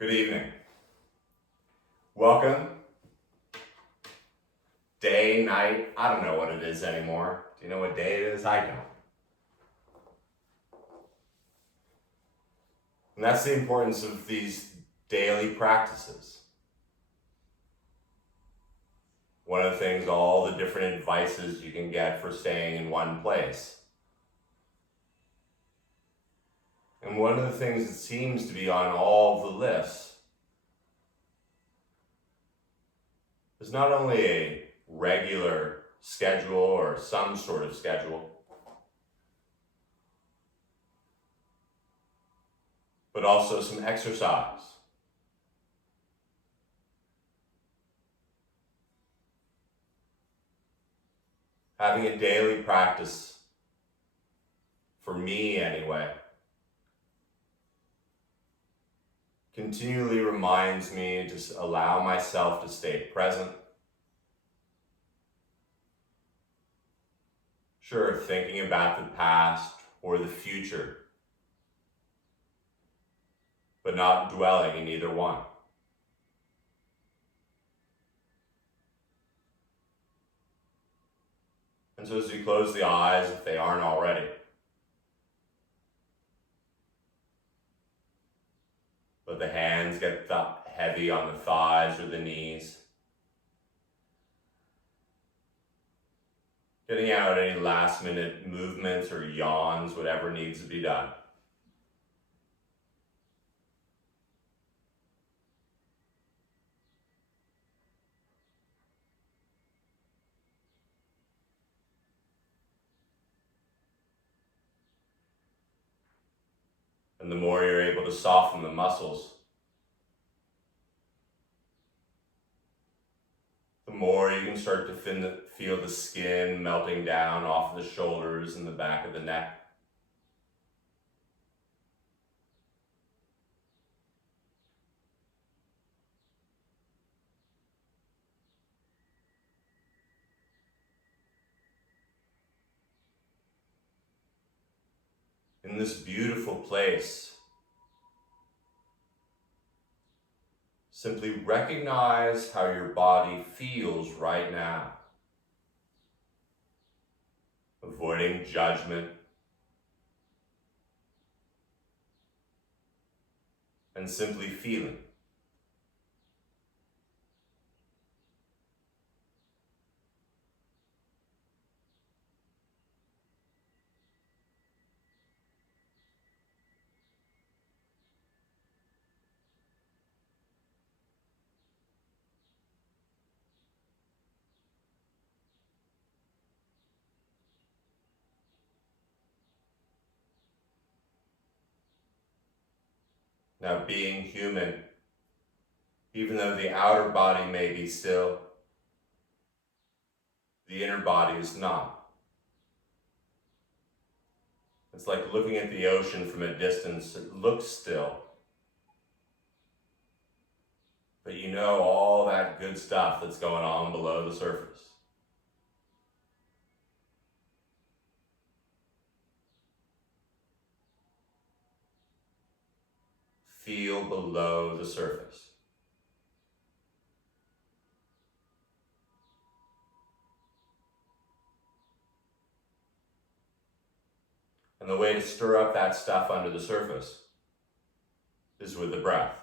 Good evening. Welcome. Day, night, I don't know what it is anymore. Do you know what day it is? I don't. And that's the importance of these daily practices. One of the things, all the different advices you can get for staying in one place. And one of the things that seems to be on all the lists is not only a regular schedule or some sort of schedule, but also some exercise. Having a daily practice, for me anyway, continually reminds me to allow myself to stay present. Sure, thinking about the past or the future, but not dwelling in either one. And so as you close the eyes, if they aren't already, let the hands get heavy on the thighs or the knees. Getting out any last minute movements or yawns, whatever needs to be done. And the more you're able to soften the muscles, the more you can start to feel the skin melting down off the shoulders and the back of the neck. In this beautiful place, simply recognize how your body feels right now, avoiding judgment and simply feeling. Now, being human, even though the outer body may be still, the inner body is not. It's like looking at the ocean from a distance. It looks still, but you know all that good stuff that's going on below the surface. Feel below the surface. And the way to stir up that stuff under the surface is with the breath.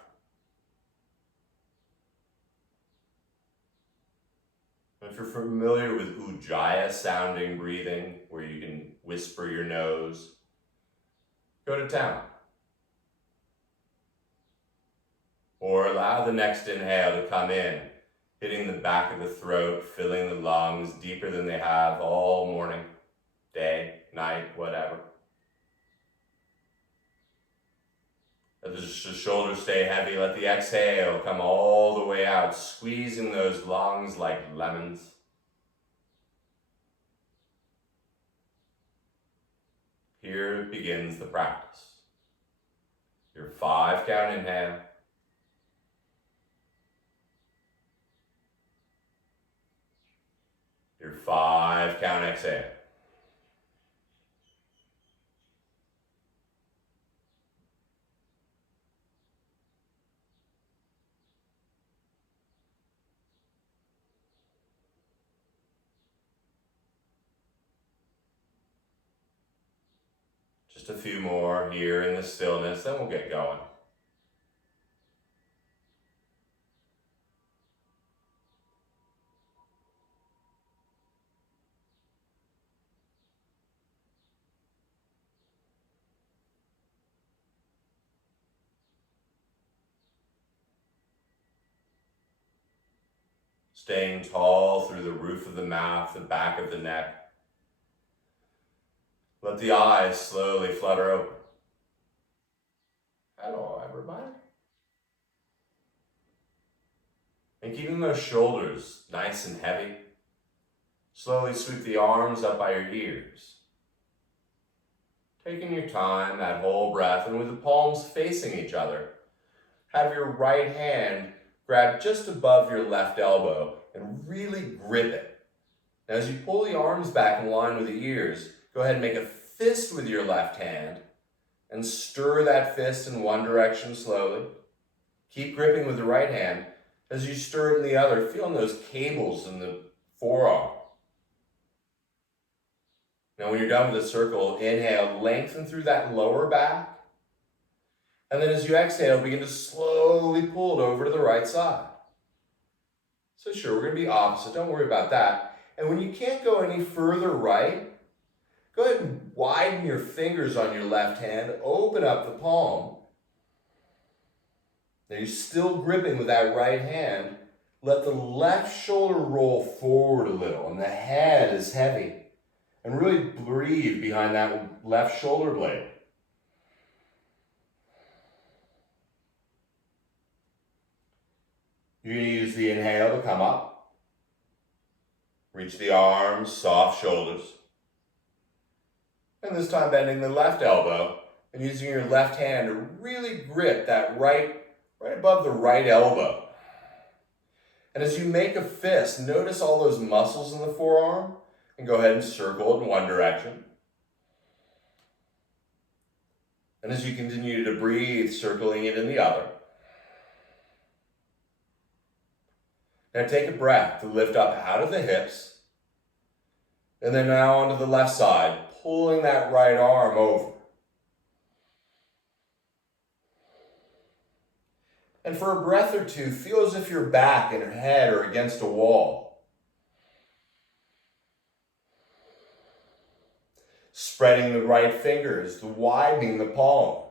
If you're familiar with Ujjayi sounding breathing, where you can whisper your nose, go to town. Or allow the next inhale to come in, hitting the back of the throat, filling the lungs deeper than they have all morning, day, night, whatever. Let the shoulders stay heavy. Let the exhale come all the way out, squeezing those lungs like lemons. Here begins the practice. Your 5-count inhale. Your 5-count exhale. Just a few more here in the stillness, then we'll get going. Staying tall through the roof of the mouth, the back of the neck. Let the eyes slowly flutter open. Hello, everybody. And keeping those shoulders nice and heavy, slowly sweep the arms up by your ears. Taking your time, that whole breath, and with the palms facing each other, have your right hand grab just above your left elbow and really grip it. Now, as you pull the arms back in line with the ears, go ahead and make a fist with your left hand and stir that fist in one direction slowly. Keep gripping with the right hand. As you stir it in the other, feeling those cables in the forearm. Now, when you're done with the circle, inhale, lengthen through that lower back. And then as you exhale, begin to slowly pull it over to the right side. So sure, we're going to be opposite. Don't worry about that. And when you can't go any further right, go ahead and widen your fingers on your left hand. Open up the palm. Now you're still gripping with that right hand. Let the left shoulder roll forward a little, and the head is heavy. And really breathe behind that left shoulder blade. You're going to use the inhale to come up. Reach the arms, soft shoulders. And this time bending the left elbow and using your left hand to really grip that right above the right elbow. And as you make a fist, notice all those muscles in the forearm and go ahead and circle it in one direction. And as you continue to breathe, circling it in the other. Now take a breath to lift up out of the hips. And then now onto the left side, pulling that right arm over. And for a breath or two, feel as if your back and your head are against a wall. Spreading the right fingers, widening the palm.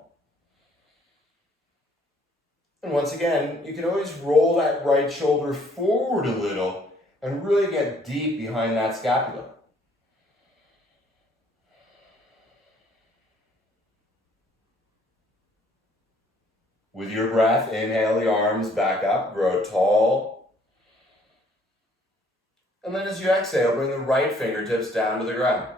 And once again, you can always roll that right shoulder forward a little and really get deep behind that scapula. With your breath, inhale the arms back up, grow tall. And then as you exhale, bring the right fingertips down to the ground.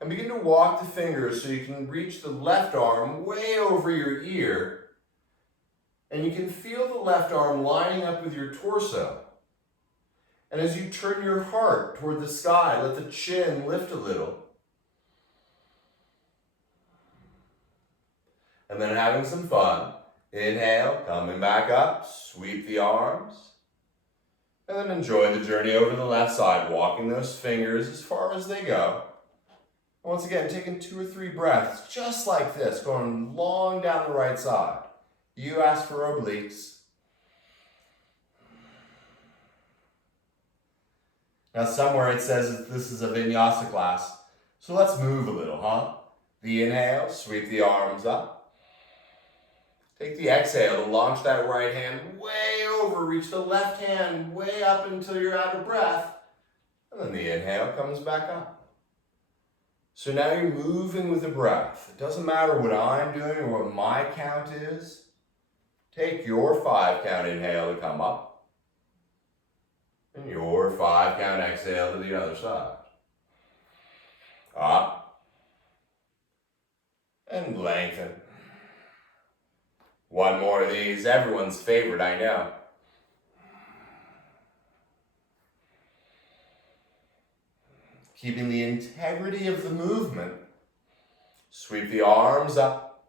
And begin to walk the fingers so you can reach the left arm way over your ear. And you can feel the left arm lining up with your torso. And as you turn your heart toward the sky, let the chin lift a little. And then having some fun. Inhale, coming back up, sweep the arms. And then enjoy the journey over the left side, walking those fingers as far as they go. Once again, taking 2 or 3 breaths, just like this, going long down the right side. You ask for obliques. Now somewhere it says that this is a Vinyasa class, so let's move a little, huh? The inhale, sweep the arms up. Take the exhale to launch that right hand way over, reach the left hand way up until you're out of breath. And then the inhale comes back up. So now you're moving with the breath. It doesn't matter what I'm doing or what my count is. Take your 5 count inhale to come up. And your 5 count exhale to the other side. Up. And lengthen. One more of these, everyone's favorite, I know. Keeping the integrity of the movement, sweep the arms up.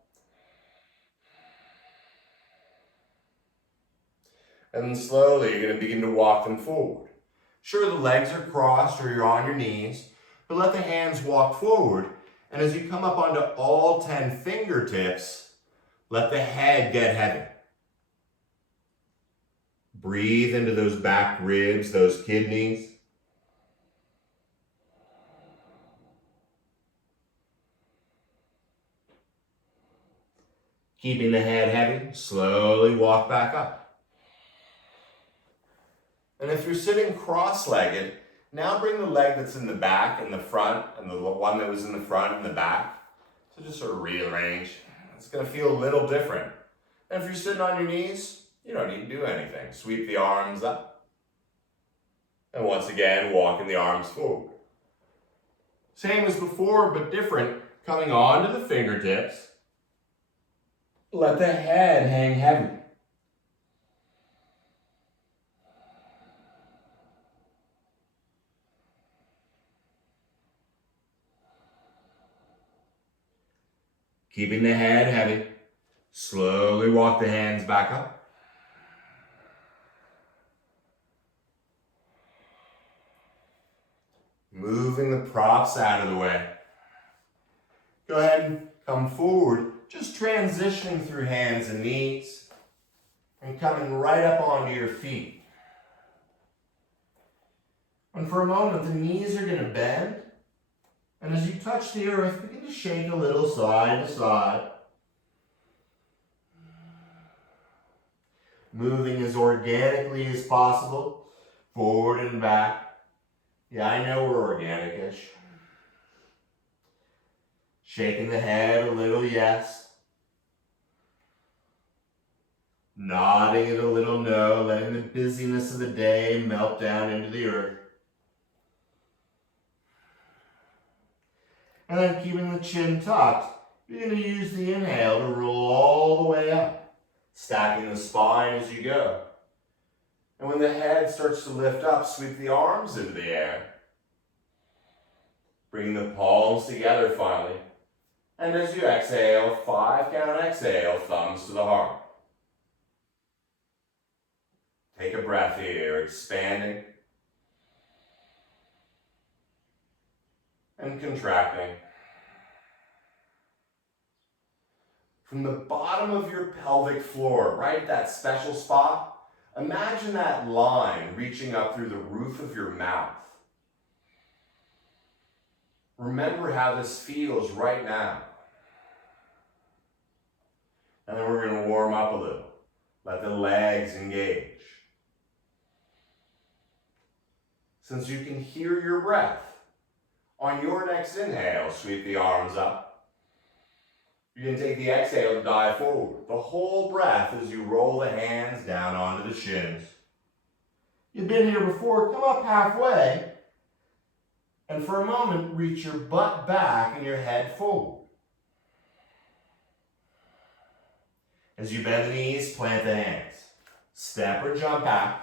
And then slowly you're going to begin to walk them forward. Sure, the legs are crossed or you're on your knees, but let the hands walk forward And as you come up onto all 10 fingertips, let the head get heavy. Breathe into those back ribs, those kidneys. Keeping the head heavy, slowly walk back up. And if you're sitting cross-legged, now bring the leg that's in the back and the front, and the one that was in the front and the back. So just sort of rearrange. It's going to feel a little different. And if you're sitting on your knees, you don't need to do anything. Sweep the arms up. And once again, walking the arms forward. Same as before, but different. Coming onto the fingertips. Let the head hang heavy. Keeping the head heavy. Slowly walk the hands back up. Moving the props out of the way. Go ahead and come forward, just transitioning through hands and knees and coming right up onto your feet. And for a moment, the knees are going to bend. And as you touch the earth, begin to shake a little side to side. Moving as organically as possible, forward and back. Yeah, I know we're organic-ish. Shaking the head a little, yes. Nodding it a little, no. Letting the busyness of the day melt down into the earth. And then keeping the chin tucked, you're going to use the inhale to roll all the way up, stacking the spine as you go. And when the head starts to lift up, sweep the arms into the air. Bring the palms together finally. And as you exhale, 5 count exhale, thumbs to the heart. Take a breath here, expanding and contracting. From the bottom of your pelvic floor, right at that special spot, imagine that line reaching up through the roof of your mouth. Remember how this feels right now. And then we're going to warm up a little. Let the legs engage. Since you can hear your breath, on your next inhale, sweep the arms up. You can take the exhale to dive forward. The whole breath as you roll the hands down onto the shins. You've been here before, come up halfway. And for a moment, reach your butt back and your head forward. As you bend the knees, plant the hands. Step or jump back.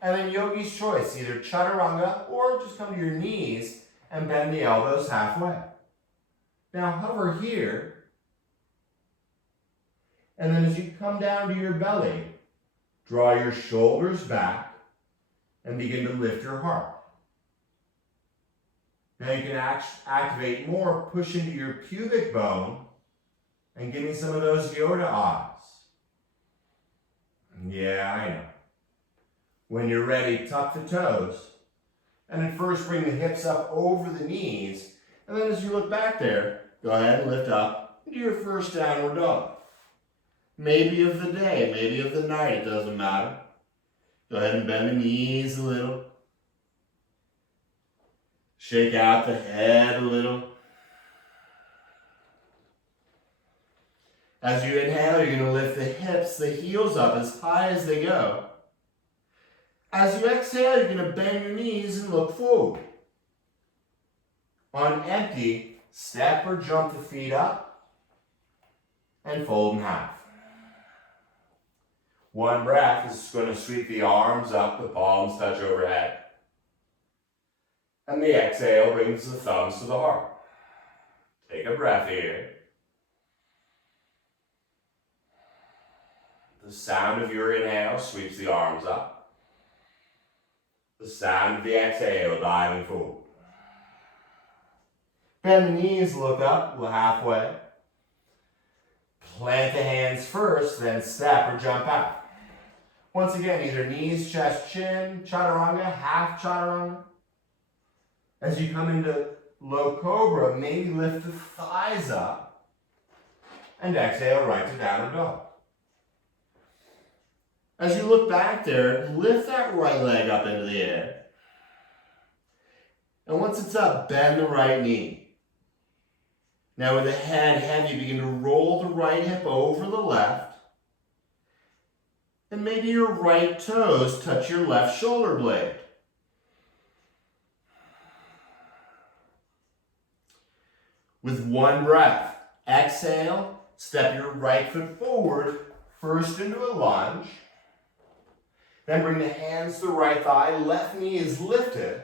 And then yogi's choice, either chaturanga or just come to your knees and bend the elbows halfway. Now hover here. And then as you come down to your belly, draw your shoulders back and begin to lift your heart. Now you can activate more, push into your pubic bone and give me some of those Yoda eyes. Yeah, I know. When you're ready, tuck the toes. And at first bring the hips up over the knees. And then as you look back there, go ahead and lift up into your first downward dog. Maybe of the day, maybe of the night, it doesn't matter. Go ahead and bend the knees a little. Shake out the head a little. As you inhale, you're going to lift the hips, the heels up as high as they go. As you exhale, you're going to bend your knees and look forward. On empty, step or jump the feet up and fold in half. One breath is going to sweep the arms up, the palms touch overhead. And the exhale brings the thumbs to the heart. Take a breath here. The sound of your inhale sweeps the arms up. The sound of the exhale diving forward. Bend the knees, look up, halfway. Plant the hands first, then step or jump out. Once again, either knees, chest, chin, chaturanga, half chaturanga. As you come into low cobra, maybe lift the thighs up and exhale right to downward dog. As you look back there, lift that right leg up into the air. And once it's up, bend the right knee. Now with the head heavy, begin to roll the right hip over the left. And maybe your right toes touch your left shoulder blade. With one breath, exhale, step your right foot forward, first into a lunge. Then bring the hands to the right thigh, left knee is lifted.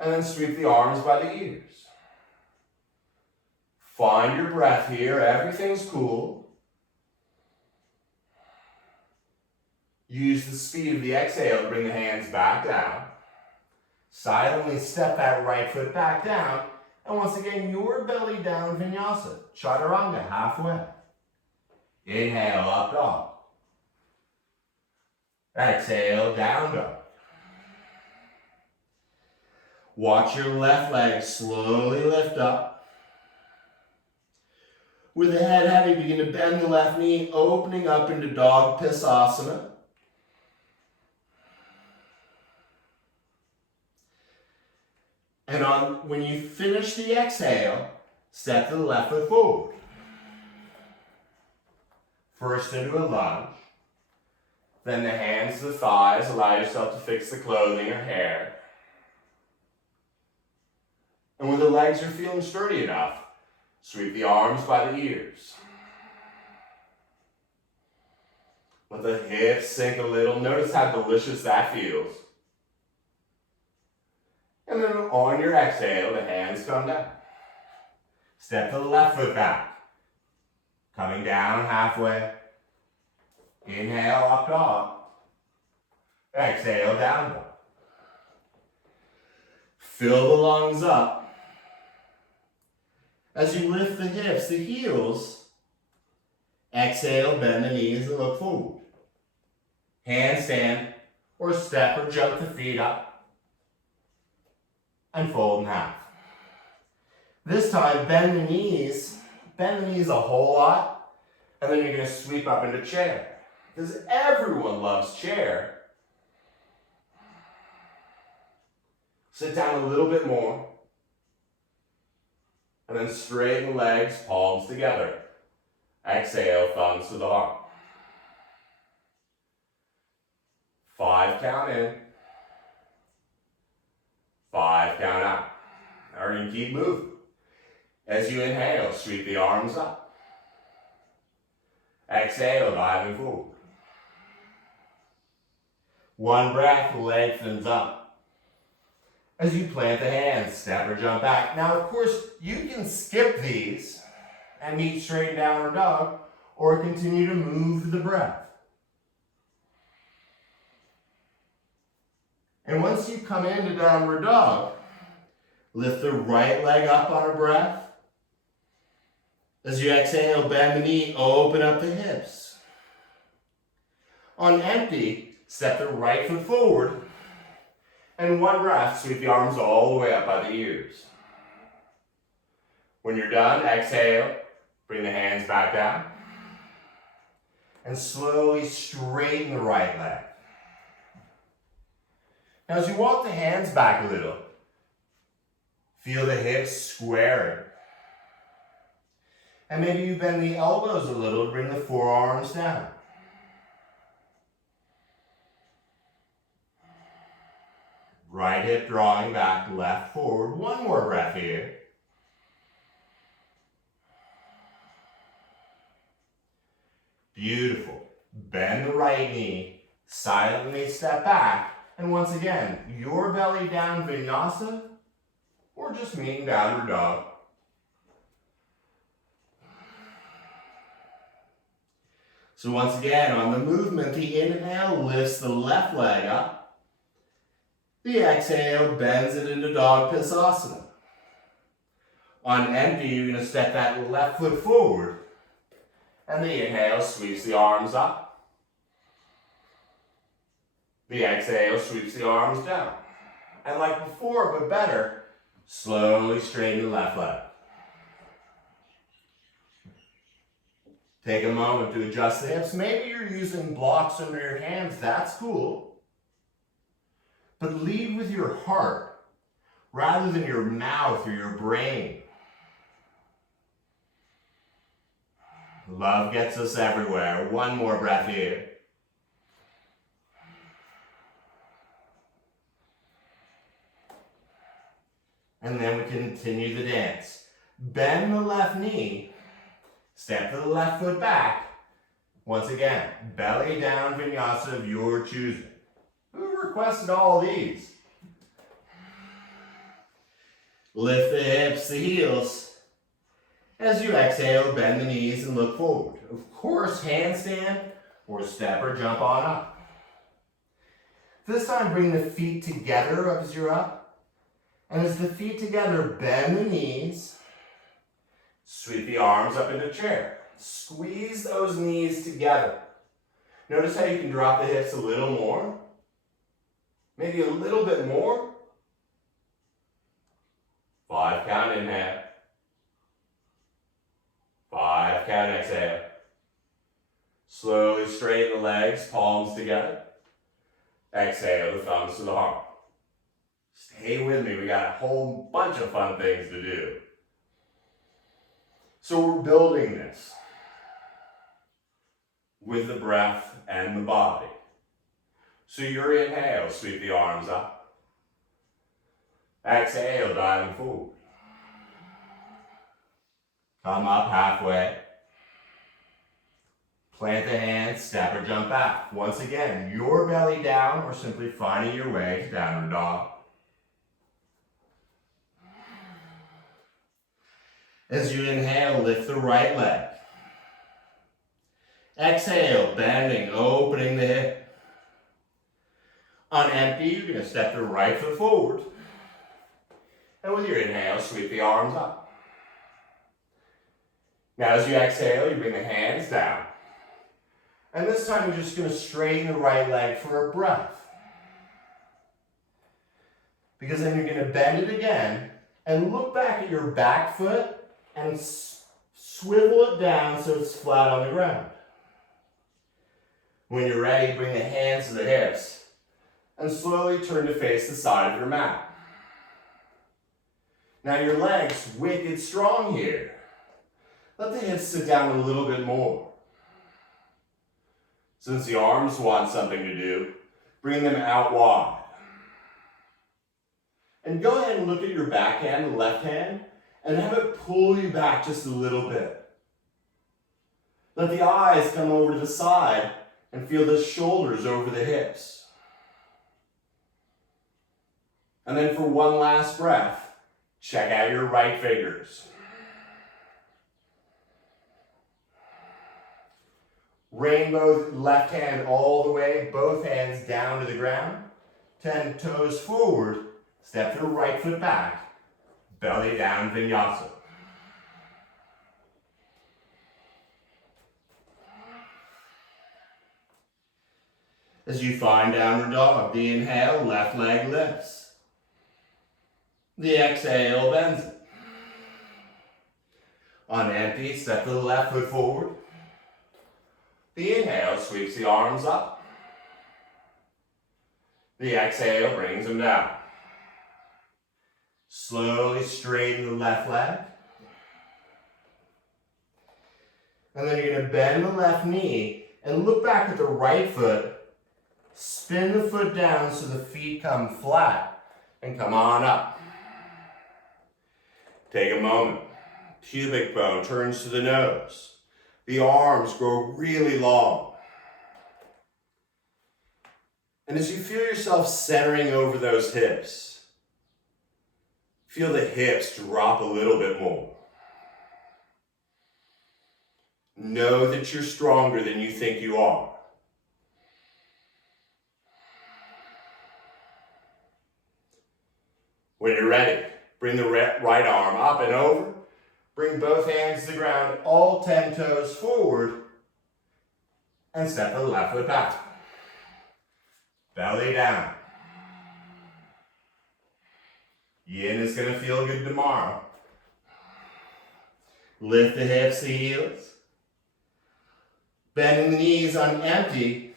And then sweep the arms by the ears. Find your breath here, everything's cool. Use the speed of the exhale to bring the hands back down. Silently step that right foot back down. And once again, your belly down vinyasa, chaturanga, halfway. Inhale, up dog. Exhale, down dog. Watch your left leg slowly lift up. With the head heavy, begin to bend the left knee, opening up into dog pisasana. And when you finish the exhale, step the left foot forward. First into a lunge. Then the hands to the thighs, allow yourself to fix the clothing or hair. And when the legs are feeling sturdy enough, sweep the arms by the ears. Let the hips sink a little. Notice how delicious that feels. And then on your exhale, the hands come down. Step the left foot back. Coming down halfway. Inhale, up dog. Exhale, down dog. Fill the lungs up. As you lift the hips, the heels, exhale, bend the knees and look forward. Handstand or step or jump the feet up and fold in half. This time, bend the knees a whole lot, and then you're going to sweep up into chair. Because everyone loves chair. Sit down a little bit more. And then straighten the legs, palms together. Exhale, thumbs to the heart. 5 count in. 5 count out. Now we're going to keep moving. As you inhale, sweep the arms up. Exhale, diving forward. One breath, lengthens up. As you plant the hands, step or jump back. Now, of course, you can skip these and meet straight downward dog, or continue to move the breath. And once you come into downward dog, lift the right leg up on a breath. As you exhale, bend the knee, open up the hips. On empty, step the right foot forward. And one breath, sweep the arms all the way up by the ears. When you're done, exhale, bring the hands back down. And slowly straighten the right leg. Now as you walk the hands back a little, feel the hips squaring. And maybe you bend the elbows a little to bring the forearms down. Right hip drawing back, left forward. One more breath here. Beautiful. Bend the right knee, silently step back, and once again, your belly down vinyasa, or just meeting downward dog. So once again, on the movement, the inhale lifts the left leg up. The exhale bends it into dog pisasana. On empty, you're going to step that left foot forward. And the inhale sweeps the arms up. The exhale sweeps the arms down. And like before, but better, slowly straighten the left leg. Take a moment to adjust the hips. Maybe you're using blocks under your hands. That's cool. But lead with your heart rather than your mouth or your brain. Love gets us everywhere. One more breath here. And then we continue the dance. Bend the left knee. Step the left foot back. Once again, belly down vinyasa of your choosing. Who requested all these? Lift the hips, the heels. As you exhale, bend the knees and look forward. Of course, handstand or step or jump on up. This time, bring the feet together as you're up. And as the feet together, bend the knees. Sweep the arms up into chair. Squeeze those knees together. Notice how you can drop the hips a little more. Maybe a little bit more. 5 count inhale. 5 count exhale. Slowly straighten the legs, palms together. Exhale the thumbs to the heart. Stay with me, we got a whole bunch of fun things to do. So we're building this with the breath and the body. So your inhale, sweep the arms up. Exhale, diving forward. Come up halfway. Plant the hands, step or jump back. Once again, your belly down or simply finding your way to downward dog. As you inhale, lift the right leg. Exhale, bending, opening the hip. On empty, you're going to step the right foot forward. And with your inhale, sweep the arms up. Now as you exhale, you bring the hands down. And this time you're just going to straighten the right leg for a breath. Because then you're going to bend it again and look back at your back foot and swivel it down so it's flat on the ground. When you're ready, bring the hands to the hips and slowly turn to face the side of your mat. Now your legs wicked strong here. Let the hips sit down a little bit more. Since the arms want something to do, bring them out wide. And go ahead and look at your backhand, the left hand, and have it pull you back just a little bit. Let the eyes come over to the side and feel the shoulders over the hips. And then for one last breath, check out your right fingers. Rainbow left hand all the way, both hands down to the ground. 10 toes forward, step the right foot back. Belly down vinyasa. As you find downward dog, the inhale, left leg lifts. The exhale bends it. On empty, step the left foot forward. The inhale sweeps the arms up. The exhale brings them down. Slowly straighten the left leg. And then you're going to bend the left knee and look back at the right foot. Spin the foot down so the feet come flat and come on up. Take a moment. Pubic bone turns to the nose. The arms grow really long. And as you feel yourself centering over those hips, feel the hips drop a little bit more. Know that you're stronger than you think you are. When you're ready, bring the right arm up and over Bring both hands to the ground, all 10 toes forward, and step the left foot back. Belly down. Yin is going to feel good tomorrow. Lift the hips, the heels. Bending the knees on empty.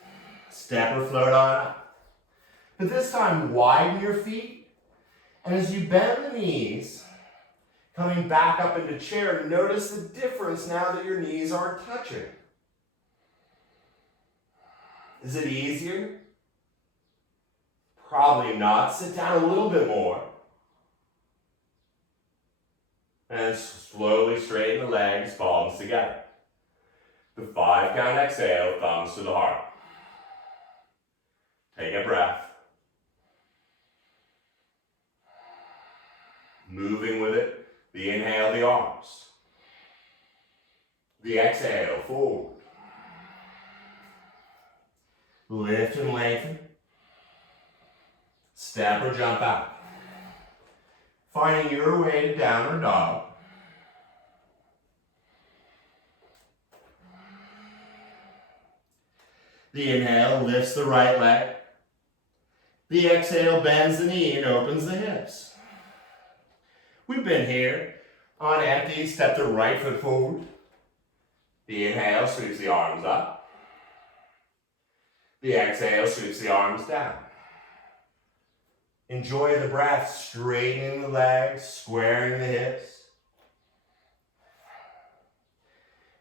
Step or float on up. But this time, widen your feet. And as you bend the knees, coming back up into chair, notice the difference now that your knees aren't touching. Is it easier? Probably not. Sit down a little bit more. And slowly straighten the legs, palms together. The 5 count exhale, thumbs to the heart. Take a breath. Moving with it. The inhale, the arms. The exhale, forward. Lift and lengthen. Step or jump out. Finding your way to downward dog. The inhale lifts the right leg. The exhale bends the knee and opens the hips. We've been here. On empty, step the right foot forward. The inhale sweeps the arms up. The exhale sweeps the arms down. Enjoy the breath, straightening the legs, squaring the hips.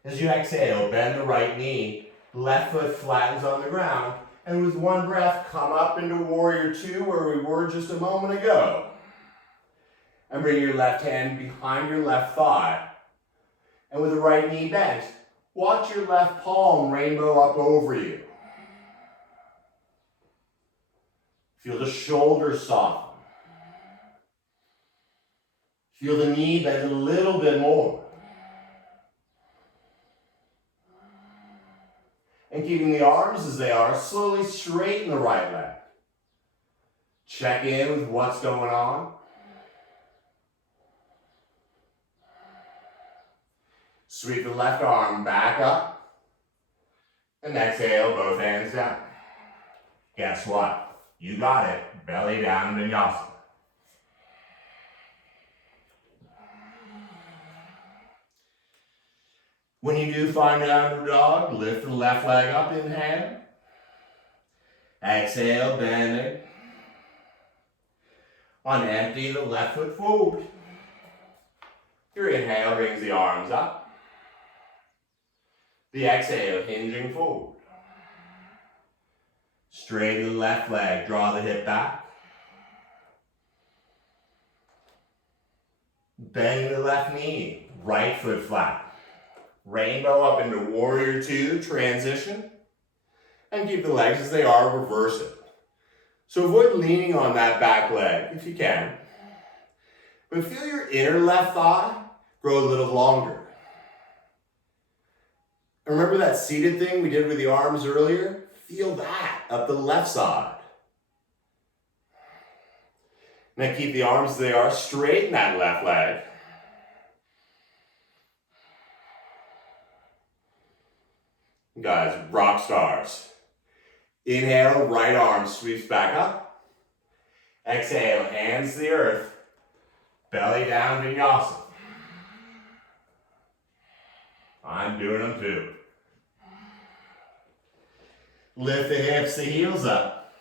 As you exhale, bend the right knee, left foot flattens on the ground, and with one breath, come up into Warrior 2 where we were just a moment ago. And bring your left hand behind your left thigh. And with the right knee bent, watch your left palm rainbow up over you. Feel the shoulders soften. Feel the knee bend a little bit more. And keeping the arms as they are, slowly straighten the right leg. Check in with what's going on. Sweep the left arm back up. And exhale, both hands down. Guess what? You got it. Belly down, Vinyasa. When you do find downward dog, lift the left leg up, inhale. Exhale, bending. On empty, the left foot forward. Your inhale brings the arms up. The exhale, hinging forward. Straighten the left leg, draw the hip back. Bend the left knee, right foot flat. Rainbow up into Warrior 2, transition. And keep the legs as they are, reverse it. So avoid leaning on that back leg if you can. But feel your inner left thigh grow a little longer. And remember that seated thing we did with the arms earlier? Feel that up the left side. Now keep the arms as they are, straighten that left leg. Guys, rock stars. Inhale, right arm sweeps back up. Exhale, hands to the earth. Belly down, Vinyasa. I'm doing them too. Lift the hips, the heels up.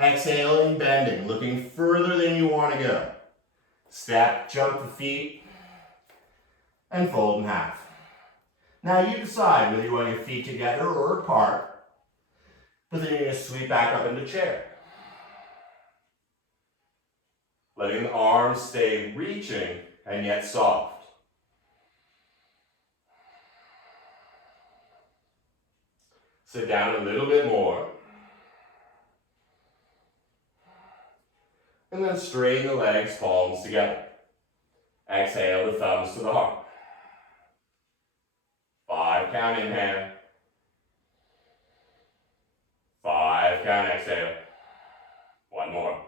Exhaling, bending, looking further than you want to go. Step, jump the feet, and fold in half. Now you decide whether you want your feet together or apart, but then you're going to sweep back up into chair. Letting the arms stay reaching and yet soft. Sit down a little bit more. And then straighten the legs, palms together. Exhale the thumbs to the heart. 5 count inhale. 5 count exhale. One more.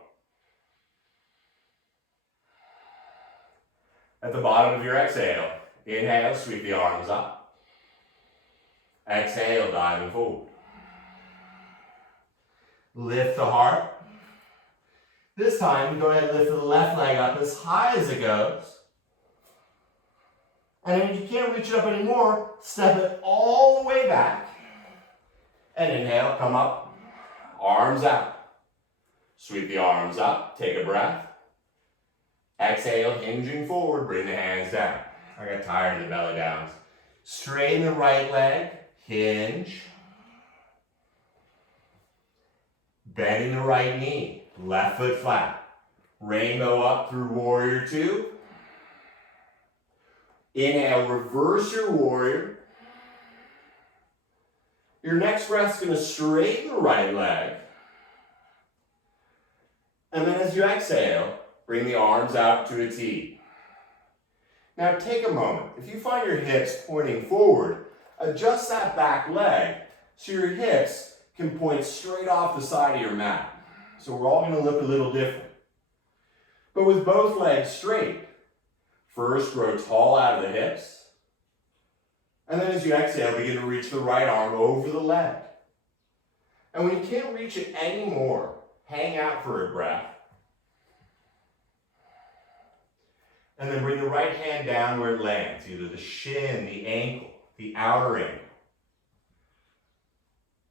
At the bottom of your exhale, inhale, sweep the arms up. Exhale, diving forward. Lift the heart. This time, go ahead and lift the left leg up as high as it goes. And then if you can't reach it up anymore, step it all the way back. And inhale, come up, arms out. Sweep the arms up, take a breath. Exhale, hinging forward, bring the hands down. I got tired of the belly downs. Straighten the right leg, hinge. Bending the right knee, left foot flat. Rainbow up through warrior two. Inhale, reverse your warrior. Your next breath's gonna straighten the right leg. And then as you exhale, bring the arms out to a T. Now take a moment. If you find your hips pointing forward, adjust that back leg so your hips can point straight off the side of your mat. So we're all gonna look a little different. But with both legs straight, first grow tall out of the hips. And then as you exhale, begin to reach the right arm over the leg. And when you can't reach it anymore, hang out for a breath. And then bring the right hand down where it lands, either the shin, the ankle, the outer ankle.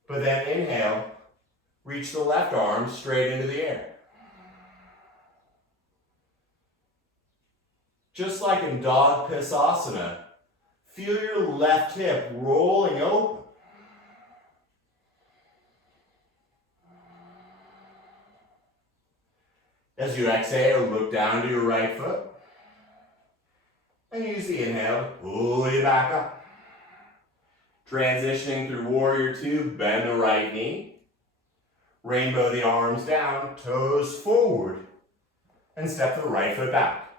But then inhale, reach the left arm straight into the air. Just like in dog pisasana, feel your left hip rolling open. As you exhale, look down to your right foot. And use the inhale to pull you back up. Transitioning through warrior two, bend the right knee. Rainbow the arms down, toes forward. And step the right foot back.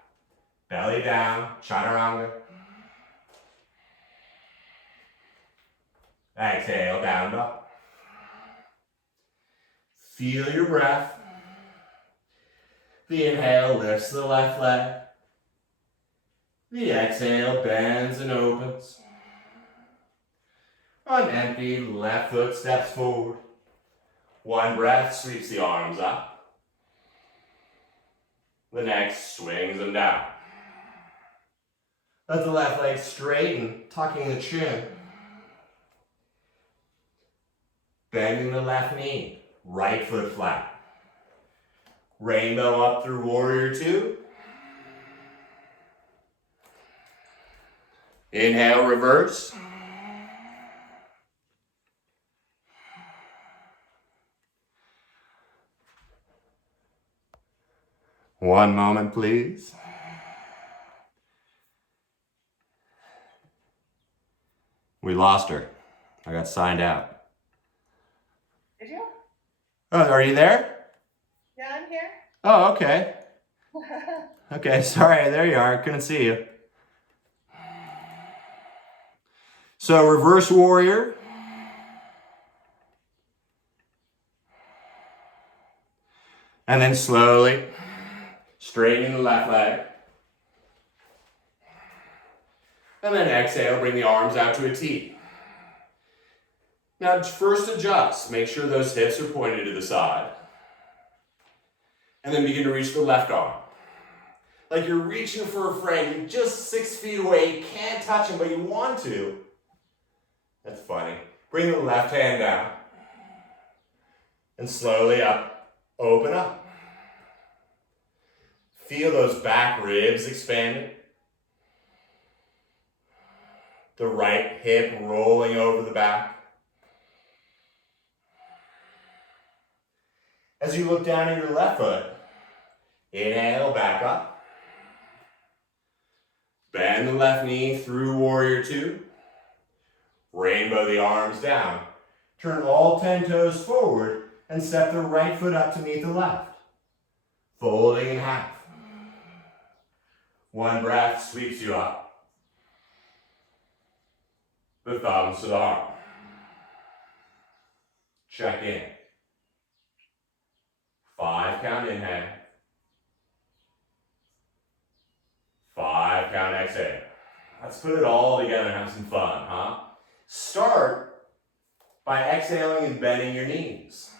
Belly down, chaturanga. Exhale, down dog. Feel your breath. The inhale lifts the left leg. The exhale bends and opens. On empty, left foot steps forward. One breath sweeps the arms up. The next swings them down. Let the left leg straighten, tucking the chin. Bending the left knee, right foot flat. Rainbow up through warrior two. Inhale, reverse. One moment, please. We lost her. I got signed out. Did you? Oh, are you there? Yeah, I'm here. Oh, okay. Okay, sorry, there you are. I couldn't see you. So reverse warrior. And then slowly straighten the left leg. And then exhale, bring the arms out to a T. Now first adjust. Make sure those hips are pointed to the side. And then begin to reach the left arm. Like you're reaching for a friend. You're just 6 feet away. You can't touch him, but you want to. That's funny. Bring the left hand down. And slowly up. Open up. Feel those back ribs expanding. The right hip rolling over the back. As you look down at your left foot, inhale, back up. Bend the left knee through warrior two. Rainbow the arms down. Turn all 10 toes forward and step the right foot up to meet the left. Folding in half. One breath sweeps you up. The thumbs to the heart. Check in. 5 count inhale. 5 count Let's put it all together and have some fun, huh? Start by exhaling and bending your knees.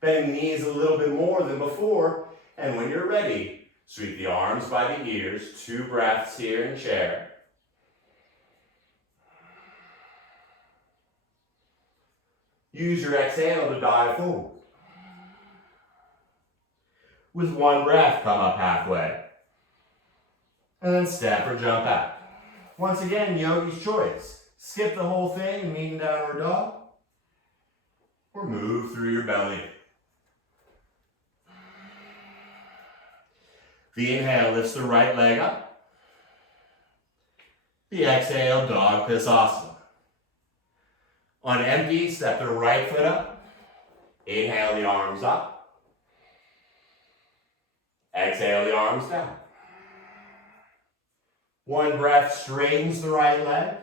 Bend the knees a little bit more than before, and when you're ready, sweep the arms by the ears, 2 breaths here in chair. Use your exhale to dive forward. With 1 breath, come up halfway. And then step or jump back. Once again, yogi's choice. Skip the whole thing and meet in downward dog. Or move through your belly. The inhale lifts the right leg up. The exhale, dog pisasana. On empty, step the right foot up. Inhale the arms up. Exhale the arms down. 1 breath straightens the right leg.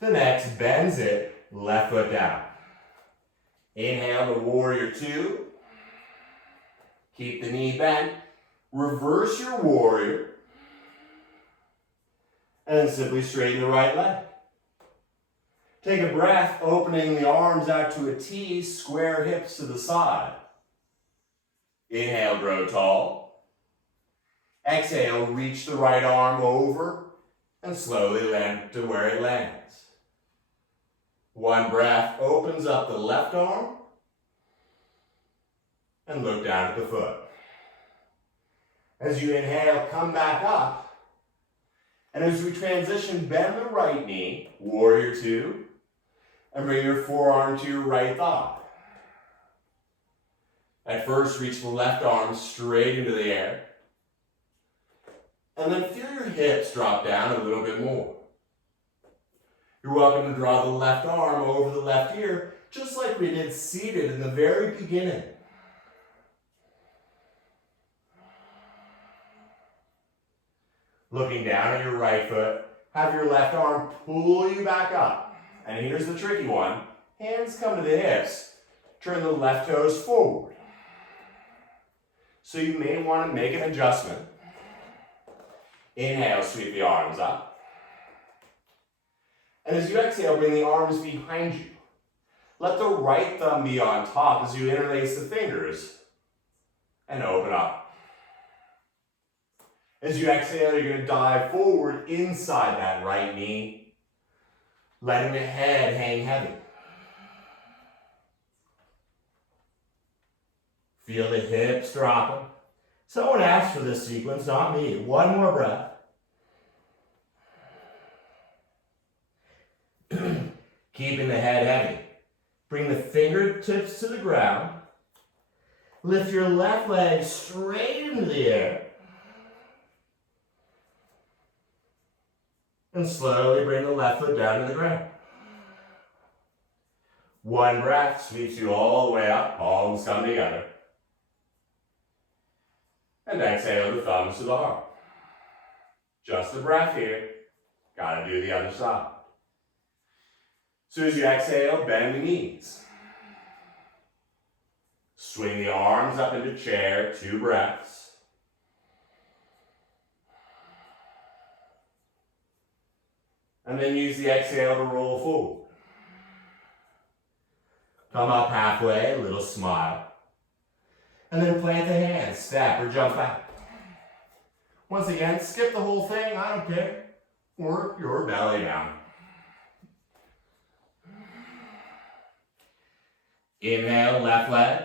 The next bends it, left foot down. Inhale the warrior 2. Keep the knee bent. Reverse your warrior. And then simply straighten the right leg. Take a breath, opening the arms out to a T, square hips to the side. Inhale, grow tall. Exhale, reach the right arm over and slowly land to where it lands. 1 breath opens up the left arm and look down at the foot. As you inhale, come back up. And as we transition, bend the right knee, warrior 2, and bring your forearm to your right thigh. At first, reach the left arm straight into the air. And then feel your hips drop down a little bit more. You're welcome to draw the left arm over the left ear, just like we did seated in the very beginning. Looking down at your right foot, have your left arm pull you back up. And here's the tricky one. Hands come to the hips. Turn the left toes forward. So you may want to make an adjustment. Inhale, sweep the arms up. And as you exhale, bring the arms behind you. Let the right thumb be on top as you interlace the fingers and open up. As you exhale, you're going to dive forward inside that right knee, letting the head hang heavy. Feel the hips dropping. Someone asked for this sequence, not me. 1 more breath. Keeping the head heavy. Bring the fingertips to the ground. Lift your left leg straight into the air. And slowly bring the left foot down to the ground. 1 breath sweeps you all the way up. Palms come together. And exhale the thumbs to the heart. Just a breath here. Gotta do the other side. So as you exhale, bend the knees. Swing the arms up into chair, 2 breaths. And then use the exhale to roll forward. Come up halfway, a little smile. And then plant the hands, step or jump back. Once again, skip the whole thing, I don't care. Work your belly down. Inhale, left leg.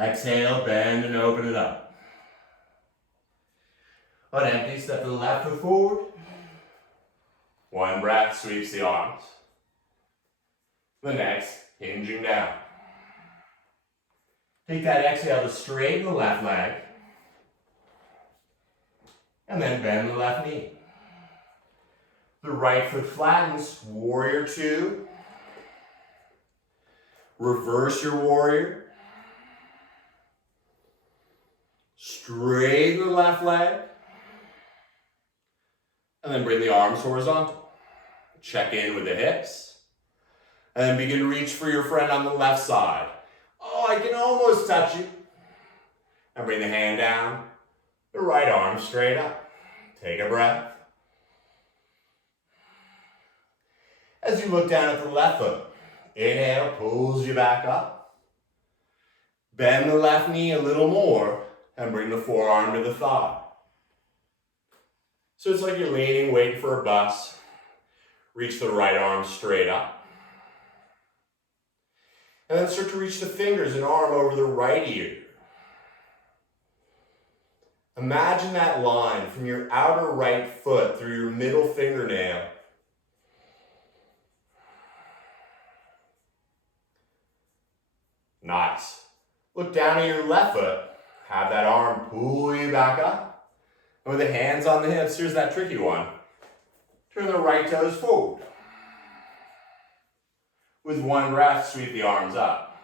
Exhale, bend and open it up. On empty, step the left foot forward. 1 breath sweeps the arms. The next, hinging down. Take that exhale to straighten the left leg. And then bend the left knee. The right foot flattens, warrior 2. Reverse your warrior. Straighten the left leg. And then bring the arms horizontal. Check in with the hips. And then begin to reach for your friend on the left side. Oh, I can almost touch you. And bring the hand down, The right arm straight up. Take a breath. As you look down at the left foot, inhale, pulls you back up. Bend the left knee a little more and bring the forearm to the thigh. So it's like you're leaning, waiting for a bus. Reach the right arm straight up. And then start to reach the fingers and arm over the right ear. Imagine that line from your outer right foot through your middle fingernail. Nice. Look down at your left foot. Have that arm pull you back up. And with the hands on the hips, here's that tricky one. Turn the right toes forward. With one breath, sweep the arms up.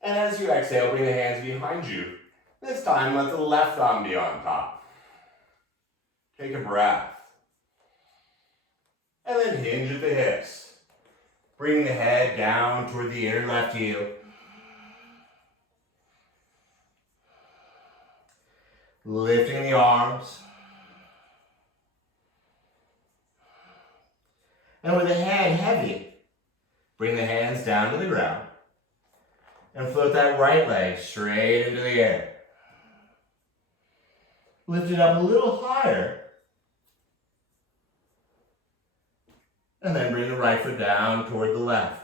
And as you exhale, bring the hands behind you. This time, let the left thumb be on top. Take a breath. And then hinge at the hips. Bring the head down toward the inner left heel. Lifting the arms. And with the head heavy, bring the hands down to the ground. And float that right leg straight into the air. Lift it up a little higher. And then bring the right foot down toward the left.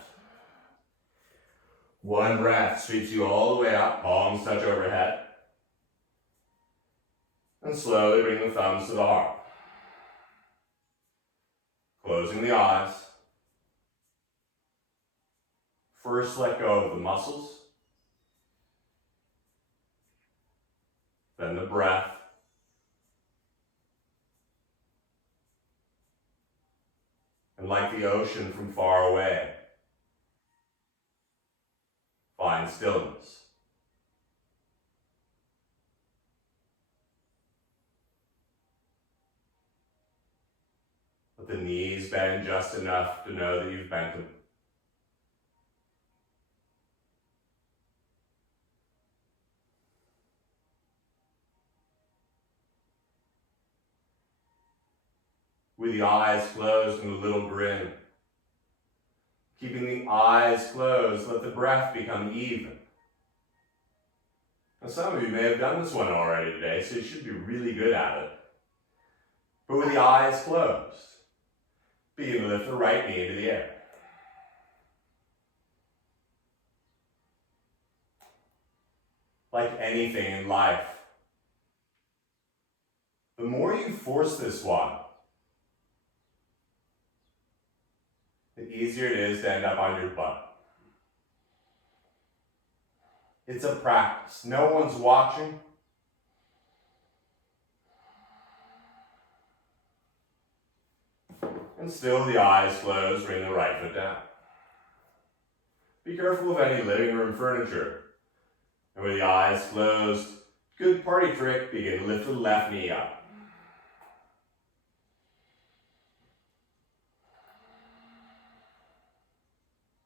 One breath sweeps you all the way up, palms touch overhead. And slowly bring the thumbs to the heart. Closing the eyes. First, let go of the muscles. Then the breath. And like the ocean from far away, find stillness. Let the knees bend just enough to know that you've bent them. With the eyes closed and a little grin. Keeping the eyes closed, let the breath become even. Now some of you may have done this one already today, so you should be really good at it. But with the eyes closed, begin to lift the right knee into the air. Like anything in life, the more you force this one, the easier it is to end up on your butt. It's a practice. No one's watching. And still the eyes closed, bring the right foot down. Be careful of any living room furniture. And with the eyes closed, good party trick, begin to lift the left knee up.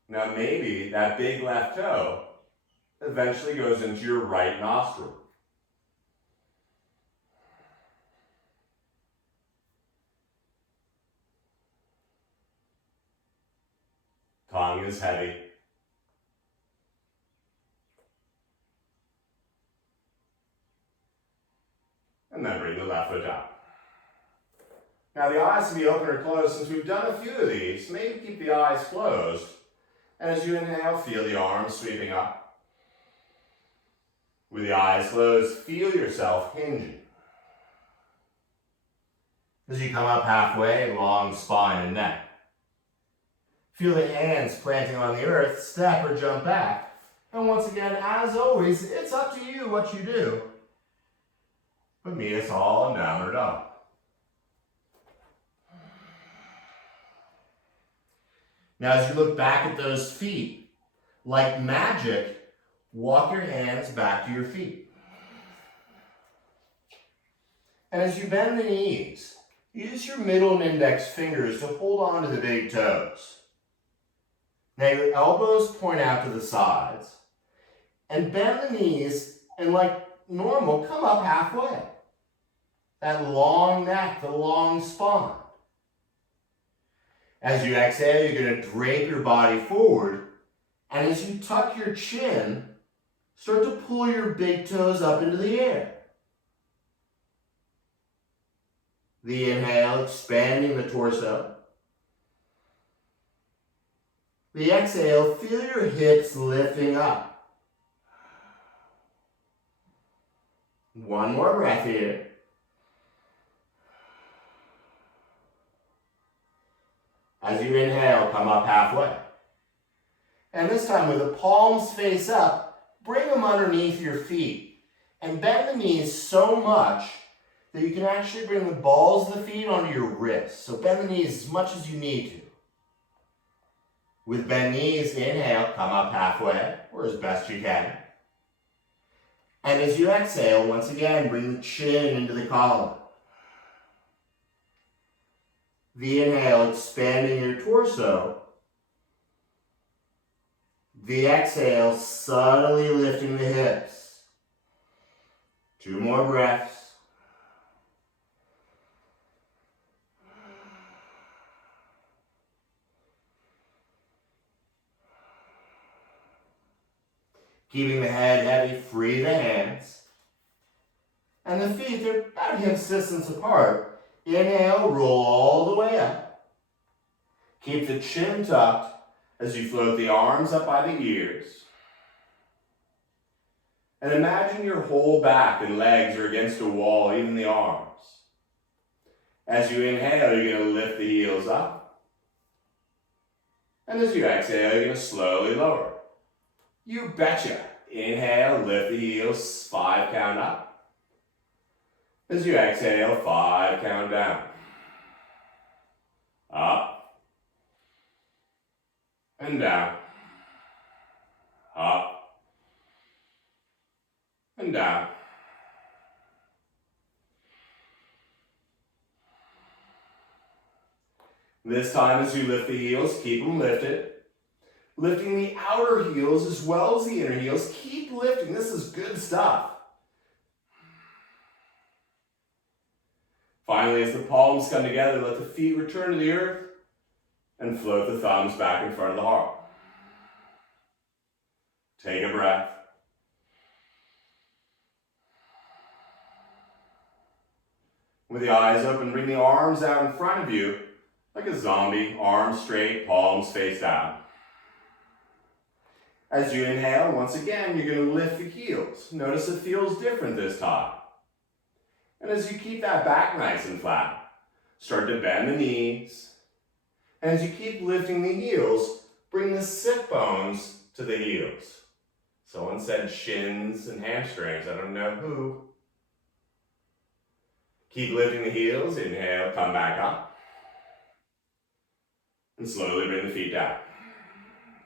Now maybe that big left toe eventually goes into your right nostril. Tongue is heavy. And then bring the left foot down. Now the eyes can be open or closed. Since we've done a few of these, maybe keep the eyes closed. And as you inhale, feel the arms sweeping up. With the eyes closed, feel yourself hinging. As you come up halfway, long spine and neck. Feel the hands planting on the earth, step or jump back. And once again, as always, it's up to you what you do. But meet us all in downward dog. Now as you look back at those feet, like magic, walk your hands back to your feet. And as you bend the knees, use your middle and index fingers to hold on to the big toes. Now your elbows point out to the sides. And bend the knees and like normal, come up halfway. That long neck, the long spine. As you exhale, you're going to drape your body forward. And as you tuck your chin, start to pull your big toes up into the air. The inhale, expanding the torso. The exhale, feel your hips lifting up. One more breath here. As you inhale, come up halfway. And this time with the palms face up, bring them underneath your feet. And bend the knees so much that you can actually bring the balls of the feet onto your wrists. So bend the knees as much as you need to. With bent knees, inhale, come up halfway, or as best you can. And as you exhale, once again, bring the chin into the collar. The inhale, expanding your torso. The exhale, subtly lifting the hips. 2 more breaths. Keeping the head heavy, free the hands. And the feet, they're about hip distance apart. Inhale, roll all the way up. Keep the chin tucked as you float the arms up by the ears. And imagine your whole back and legs are against a wall, even the arms. As you inhale, you're going to lift the heels up. And as you exhale, you're going to slowly lower. You betcha. Inhale, lift the heels, 5 count up. As you exhale, 5 count down. Up. And down. Up. And down. This time as you lift the heels, keep them lifted. Lifting the outer heels as well as the inner heels. Keep lifting. This is good stuff. Finally, as the palms come together, let the feet return to the earth and float the thumbs back in front of the heart. Take a breath. With the eyes open, bring the arms out in front of you like a zombie, arms straight, palms face down. As you inhale, once again, you're going to lift the heels. Notice it feels different this time. And as you keep that back nice and flat, start to bend the knees. And as you keep lifting the heels, bring the sit bones to the heels. Someone said shins and hamstrings. I don't know who. Keep lifting the heels. Inhale, come back up. And slowly bring the feet down.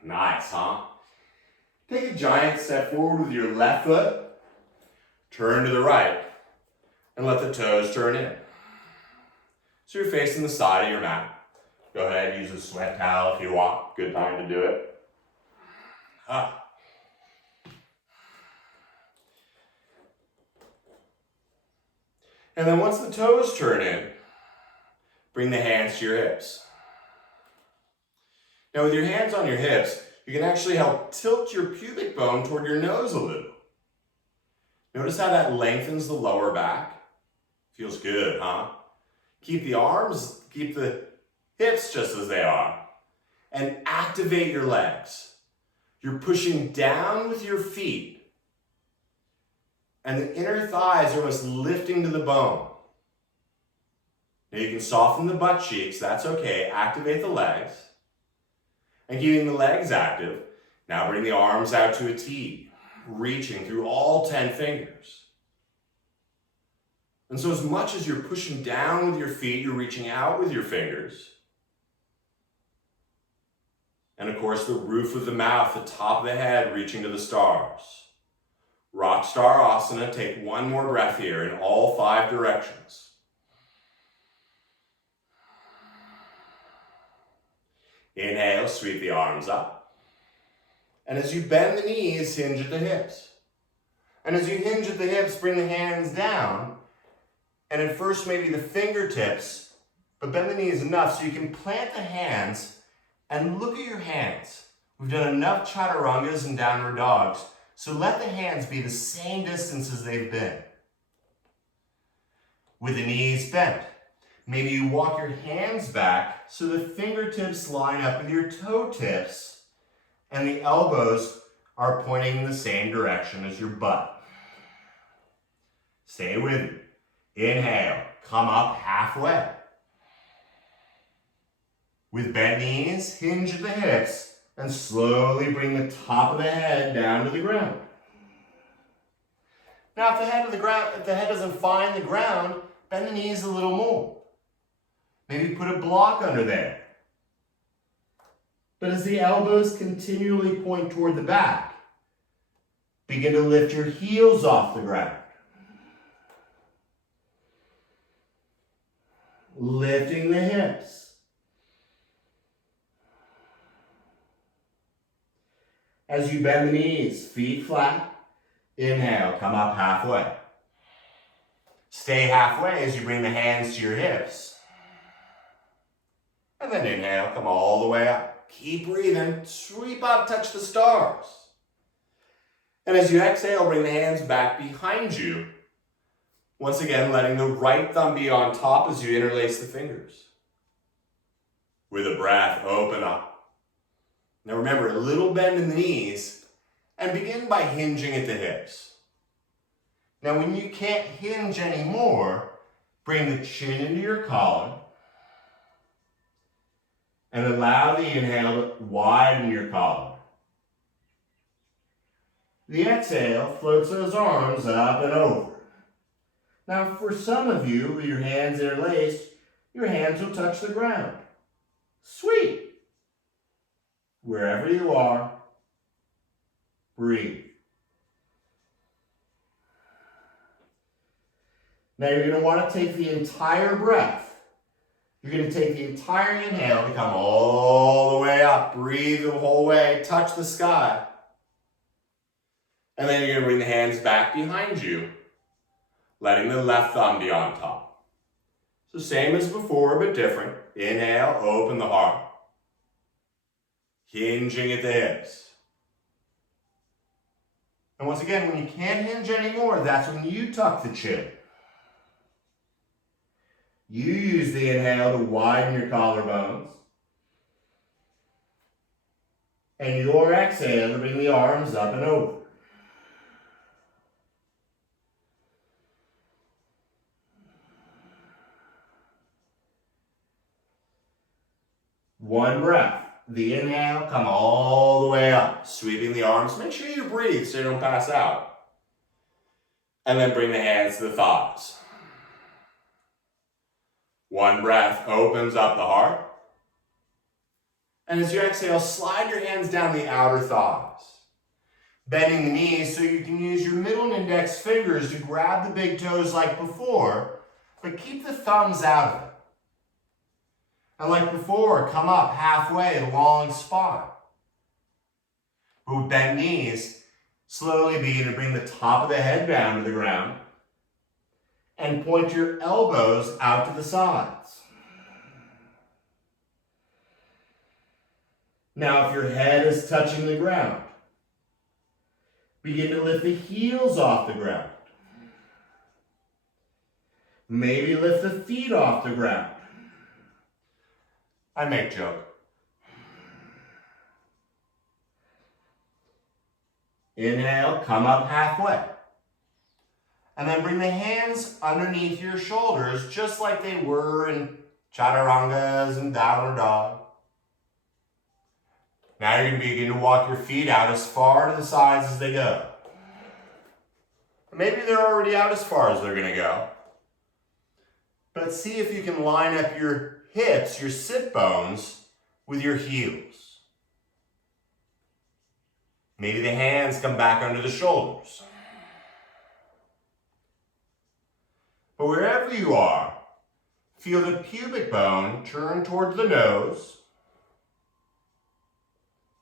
Nice, huh? Take a giant step forward with your left foot. Turn to the right. And let the toes turn in. So you're facing the side of your mat. Go ahead, use a sweat towel if you want. Good time to do it. And then once the toes turn in, bring the hands to your hips. Now with your hands on your hips, you can actually help tilt your pubic bone toward your nose a little. Notice how that lengthens the lower back. Feels good, huh? Keep the arms, keep the hips just as they are. And activate your legs. You're pushing down with your feet. And the inner thighs are almost lifting to the bone. Now you can soften the butt cheeks, that's okay. Activate the legs. And keeping the legs active, now bring the arms out to a T, reaching through all 10 fingers. And so as much as you're pushing down with your feet, you're reaching out with your fingers. And of course, the roof of the mouth, the top of the head, reaching to the stars. Rock Star Asana, take one more breath here in all 5 directions. Inhale, sweep the arms up. And as you bend the knees, hinge at the hips. And as you hinge at the hips, bring the hands down. And at first, maybe the fingertips, but bend the knees enough so you can plant the hands and look at your hands. We've done enough chaturangas and downward dogs, so let the hands be the same distance as they've been. With the knees bent, maybe you walk your hands back so the fingertips line up with your toe tips and the elbows are pointing in the same direction as your butt. Stay with me. Inhale, come up halfway. With bent knees, hinge at the hips and slowly bring the top of the head down to the ground. Now, if the head doesn't find the ground, bend the knees a little more. Maybe put a block under there. But as the elbows continually point toward the back, begin to lift your heels off the ground. Lifting the hips. As you bend the knees, feet flat, inhale, come up halfway. Stay halfway as you bring the hands to your hips. And then inhale, come all the way up. Keep breathing, sweep up, touch the stars. And as you exhale, bring the hands back behind you. Once again, letting the right thumb be on top as you interlace the fingers. With a breath, open up. Now remember, a little bend in the knees, and begin by hinging at the hips. Now when you can't hinge anymore, bring the chin into your collar, and allow the inhale to widen your collar. The exhale floats those arms up and over. Now for some of you, with your hands interlaced, your hands will touch the ground. Sweet. Wherever you are, breathe. Now you're going to want to take the entire breath. You're going to take the entire inhale to come all the way up. Breathe the whole way. Touch the sky. And then you're going to bring the hands back behind you, letting the left thumb be on top. So same as before, but different. Inhale, open the heart. Hinging at the hips. And once again, when you can't hinge anymore, that's when you tuck the chin. You use the inhale to widen your collarbones. And your exhale to bring the arms up and over. One breath. The inhale, come all the way up, sweeping the arms. Make sure you breathe so you don't pass out. And then bring the hands to the thighs. One breath opens up the heart. And as you exhale, slide your hands down the outer thighs. Bending the knees so you can use your middle and index fingers to grab the big toes like before, but keep the thumbs out of it. And like before, come up halfway, long spine. But with bent knees, slowly begin to bring the top of the head down to the ground and point your elbows out to the sides. Now, if your head is touching the ground, begin to lift the heels off the ground. Maybe lift the feet off the ground. I make joke. Inhale, come up halfway. And then bring the hands underneath your shoulders, just like they were in chaturangas and downward dog. Now you're going to begin to walk your feet out as far to the sides as they go. Maybe they're already out as far as they're going to go. But see if you can line up your hips, your sit bones, with your heels. Maybe the hands come back under the shoulders. But wherever you are, feel the pubic bone turn towards the nose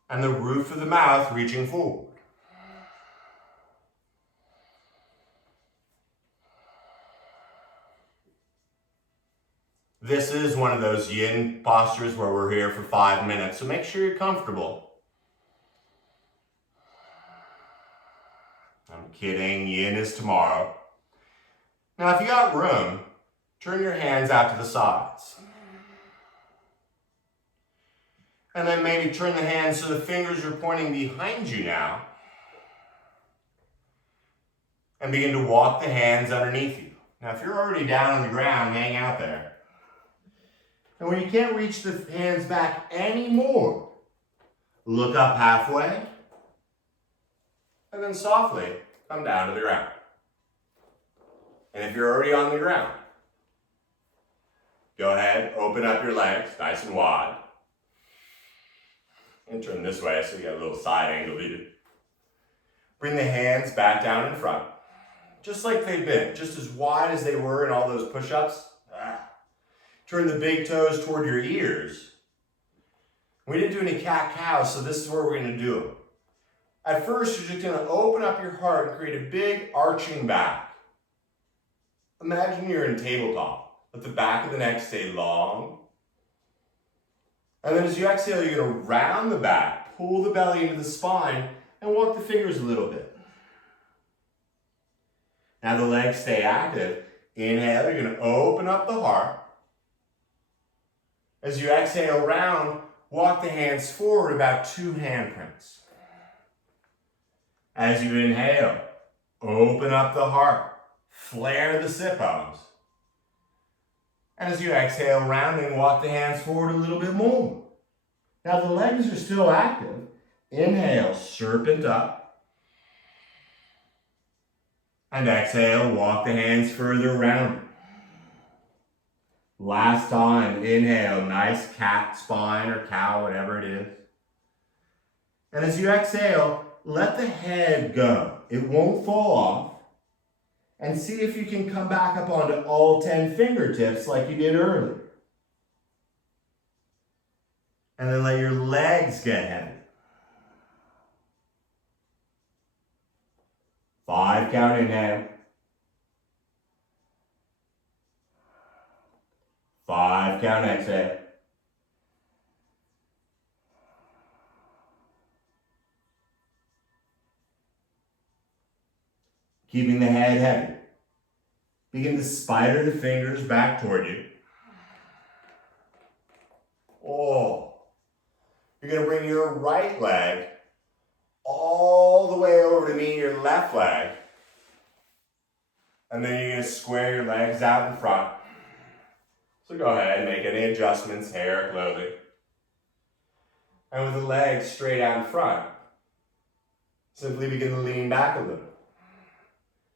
and the roof of the mouth reaching forward. This is one of those yin postures where we're here for 5 minutes, so make sure you're comfortable. I'm kidding, yin is tomorrow. Now, if you got room, turn your hands out to the sides. And then maybe turn the hands so the fingers are pointing behind you now. And begin to walk the hands underneath you. Now, if you're already down on the ground, hang out there. And when you can't reach the hands back anymore, look up halfway, and then softly come down to the ground. And if you're already on the ground, go ahead, open up your legs nice and wide. And turn this way so you got a little side angle view. Bring the hands back down in front, just like they've been, just as wide as they were in all those push-ups. Turn the big toes toward your ears. We didn't do any cat-cows, so this is where we're going to do them. At first, you're just going to open up your heart and create a big arching back. Imagine you're in tabletop. Let the back of the neck stay long. And then as you exhale, you're going to round the back, pull the belly into the spine, and walk the fingers a little bit. Now the legs stay active. Inhale, you're going to open up the heart. As you exhale, round, walk the hands forward about 2 handprints. As you inhale, open up the heart, flare the sit bones. And as you exhale, rounding, walk the hands forward a little bit more. Now the legs are still active. Inhale, serpent up. And exhale, walk the hands further around. Last time, inhale, nice cat spine or cow, whatever it is. And as you exhale, let the head go. It won't fall off. And see if you can come back up onto all 10 fingertips like you did earlier. And then let your legs get heavy. 5 count inhale. 5 count exhale. Keeping the head heavy. Begin to spider the fingers back toward you. Oh. You're going to bring your right leg all the way over to meet your left leg. And then you're going to square your legs out in front. So go ahead and make any adjustments, hair, clothing. And with the legs straight out in front, simply begin to lean back a little.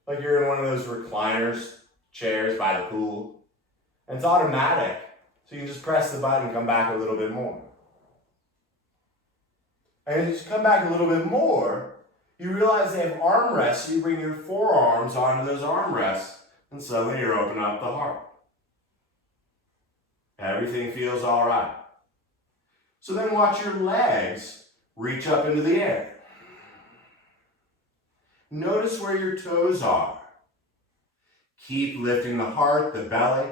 Like you're in one of those recliners, chairs by the pool. And it's automatic, so you can just press the button and come back a little bit more. And as you come back a little bit more, you realize they have armrests, so you bring your forearms onto those armrests, and suddenly you're opening up the heart. Everything feels all right. So then watch your legs reach up into the air. Notice where your toes are. Keep lifting the heart, the belly,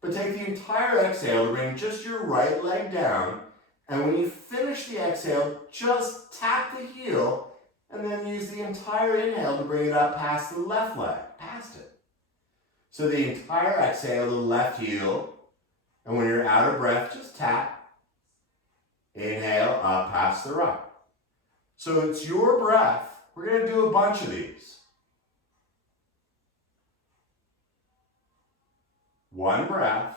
but take the entire exhale to bring just your right leg down, and when you finish the exhale, just tap the heel, and then use the entire inhale to bring it up past the left leg, past it. So the entire exhale, the left heel, and when you're out of breath, just tap. Inhale, up past the right. So it's your breath. We're going to do a bunch of these. 1 breath.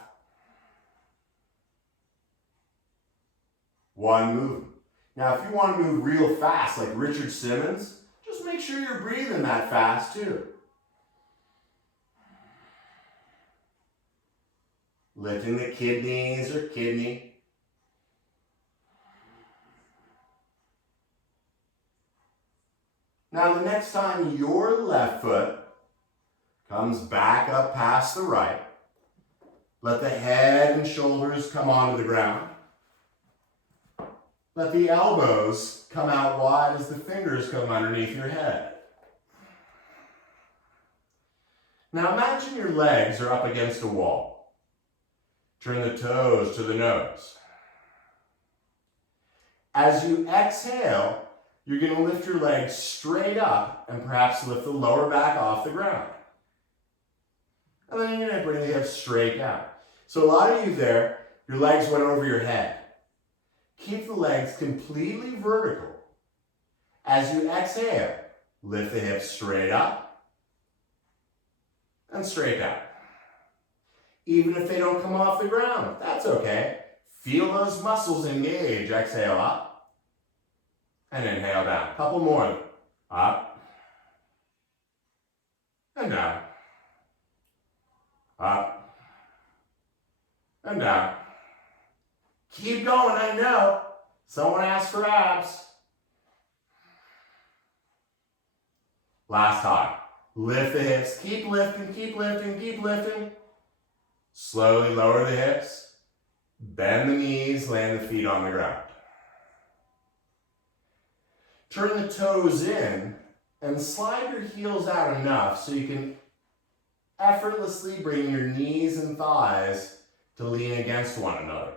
1 movement. Now, if you want to move real fast, like Richard Simmons, just make sure you're breathing that fast too. Lifting the kidneys or kidney. Now, the next time your left foot comes back up past the right, let the head and shoulders come onto the ground. Let the elbows come out wide as the fingers come underneath your head. Now imagine your legs are up against a wall. Turn the toes to the nose. As you exhale, you're going to lift your legs straight up and perhaps lift the lower back off the ground. And then you're going to bring the hips straight down. So a lot of you there, your legs went over your head. Keep the legs completely vertical. As you exhale, lift the hips straight up and straight down. Even if they don't come off the ground, that's okay. Feel those muscles engage. Exhale up and inhale down. Couple more. Up and down. Up and down. Keep going, I know. Someone asked for abs. Last time. Lift the hips. Keep lifting, keep lifting, keep lifting. Slowly lower the hips. Bend the knees, land the feet on the ground. Turn the toes in and slide your heels out enough so you can effortlessly bring your knees and thighs to lean against one another.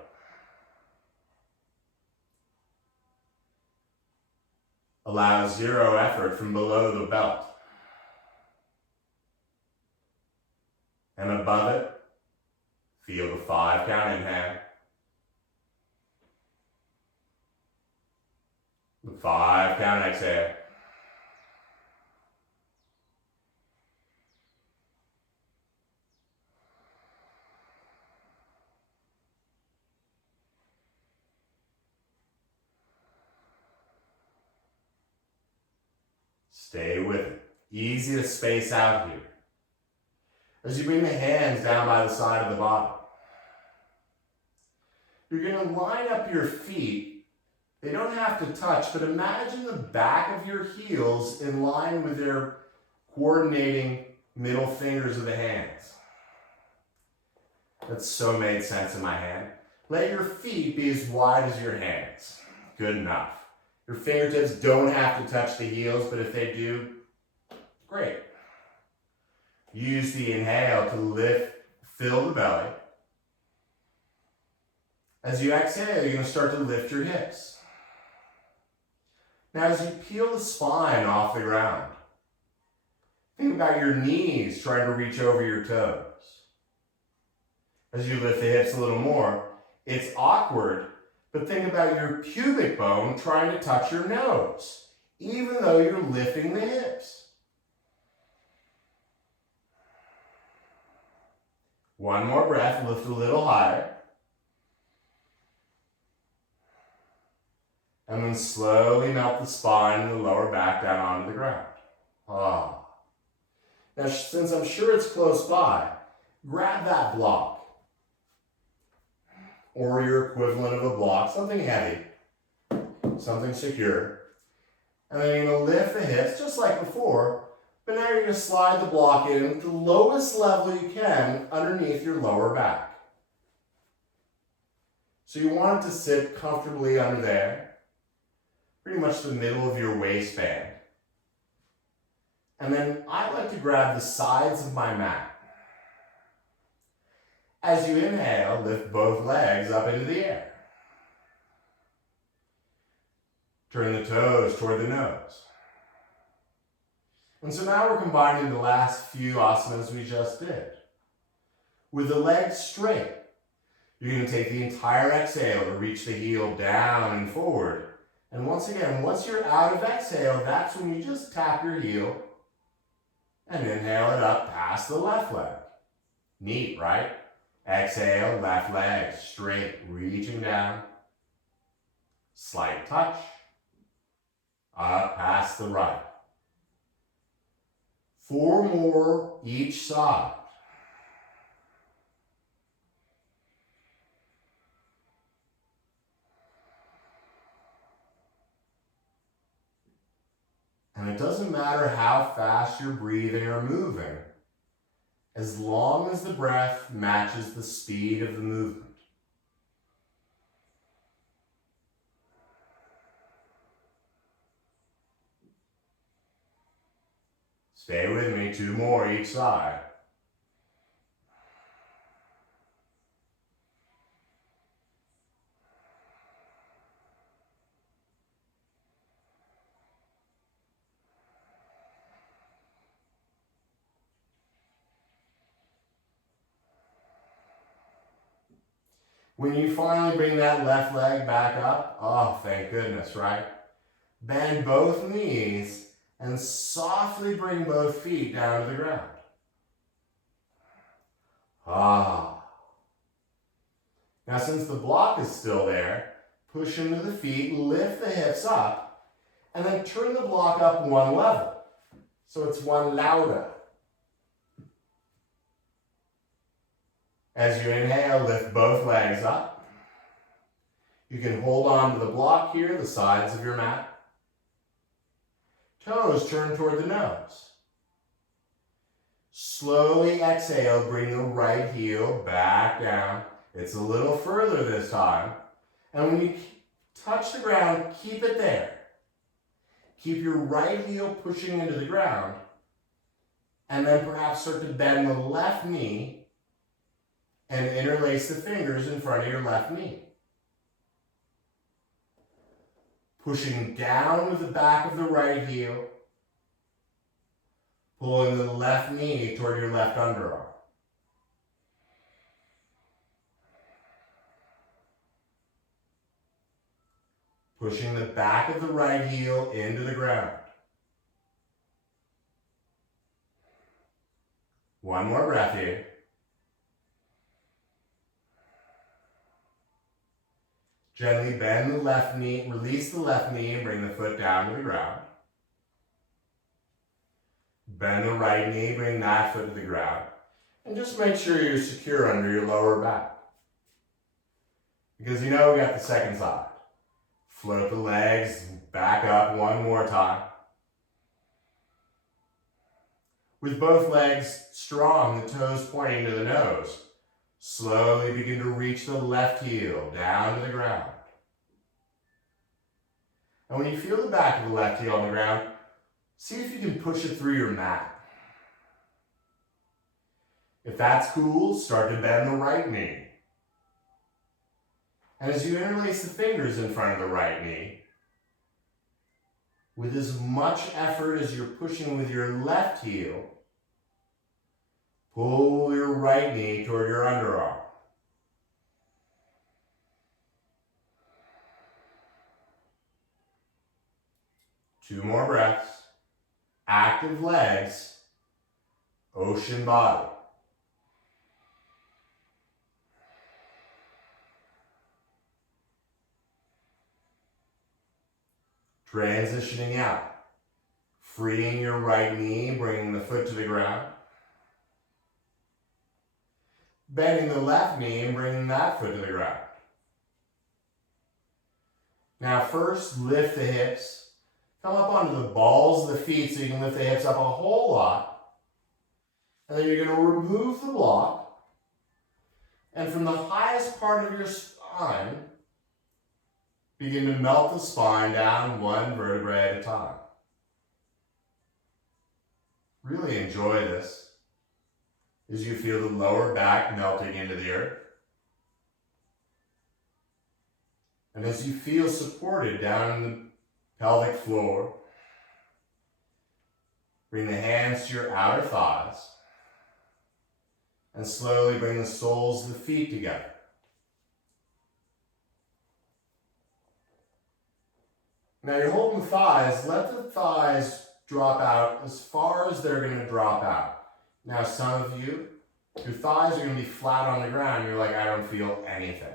Allow zero effort from below the belt. And above it, feel the 5 count inhale. The 5 count exhale. Stay with it. Easy to space out here. As you bring the hands down by the side of the body, you're going to line up your feet. They don't have to touch, but imagine the back of your heels in line with their coordinating middle fingers of the hands. That so made sense in my hand. Let your feet be as wide as your hands. Good enough. Your fingertips don't have to touch the heels, but if they do, great. Use the inhale to lift, fill the belly. As you exhale, you're going to start to lift your hips. Now, as you peel the spine off the ground, think about your knees trying to reach over your toes. As you lift the hips a little more, it's awkward, but think about your pubic bone trying to touch your nose, even though you're lifting the hips. One more breath, lift a little higher. And then slowly melt the spine and the lower back down onto the ground. Ah. Now, since I'm sure it's close by, grab that block. Or your equivalent of a block, something heavy, something secure. And then you're going to lift the hips just like before, but now you're going to slide the block in at the lowest level you can underneath your lower back. So you want it to sit comfortably under there, pretty much the middle of your waistband. And then I like to grab the sides of my mat. As you inhale, lift both legs up into the air. Turn the toes toward the nose. And so now we're combining the last few asanas we just did. With the legs straight, you're going to take the entire exhale to reach the heel down and forward. And once again, once you're out of exhale, that's when you just tap your heel and inhale it up past the left leg. Neat, right? Exhale, left leg straight, reaching down. Slight touch. Up past the right. 4 more each side. And it doesn't matter how fast you're breathing or moving, as long as the breath matches the speed of the movement. Stay with me, 2 more each side. When you finally bring that left leg back up, oh, thank goodness, right? Bend both knees and softly bring both feet down to the ground. Ah. Now, since the block is still there, push into the feet, lift the hips up, and then turn the block up one level. So it's one louder. As you inhale, lift both legs up. You can hold on to the block here, the sides of your mat. Toes turn toward the nose. Slowly exhale, bring the right heel back down. It's a little further this time. And when you touch the ground, keep it there. Keep your right heel pushing into the ground. And then perhaps start to bend the left knee and interlace the fingers in front of your left knee. Pushing down with the back of the right heel. Pulling the left knee toward your left underarm. Pushing the back of the right heel into the ground. One more breath here. Gently bend the left knee, release the left knee and bring the foot down to the ground. Bend the right knee, bring that foot to the ground. And just make sure you're secure under your lower back. Because you know we got the second side. Float the legs, back up one more time. With both legs strong, the toes pointing to the nose, slowly begin to reach the left heel down to the ground. And when you feel the back of the left heel on the ground, see if you can push it through your mat. If that's cool, start to bend the right knee. And as you interlace the fingers in front of the right knee, with as much effort as you're pushing with your left heel, pull your right knee toward your underarm. Two more breaths. Active legs, ocean body. Transitioning out. Freeing your right knee, bringing the foot to the ground. Bending the left knee and bringing that foot to the ground. Now first, lift the hips. Come up onto the balls of the feet so you can lift the hips up a whole lot. And then you're going to remove the block. And from the highest part of your spine, begin to melt the spine down one vertebrae at a time. Really enjoy this as you feel the lower back melting into the earth. And as you feel supported down in the pelvic floor, bring the hands to your outer thighs and slowly bring the soles of the feet together. Now you're holding the thighs, let the thighs drop out as far as they're going to drop out. Now some of you, your thighs are going to be flat on the ground, you're like, I don't feel anything.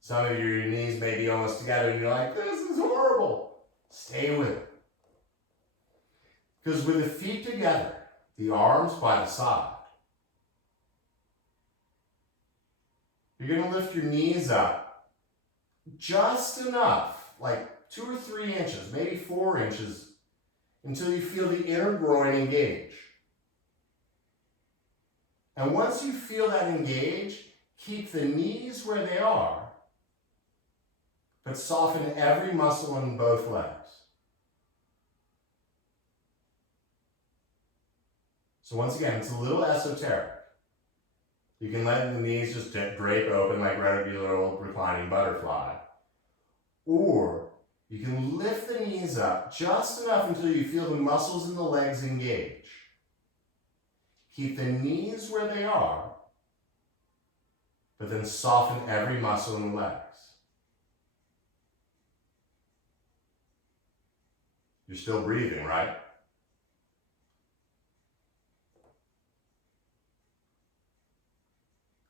Some of you, your knees may be almost together and you're like, this is horrible. Stay with it. Because with the feet together, the arms by the side, you're going to lift your knees up just enough, like 2 or 3 inches, maybe 4 inches, until you feel the inner groin engage. And once you feel that engage, keep the knees where they are, but soften every muscle in both legs. So once again, it's a little esoteric. You can let the knees just drape open like regular old reclining butterfly. Or you can lift the knees up just enough until you feel the muscles in the legs engage. Keep the knees where they are, but then soften every muscle in the legs. You're still breathing, right?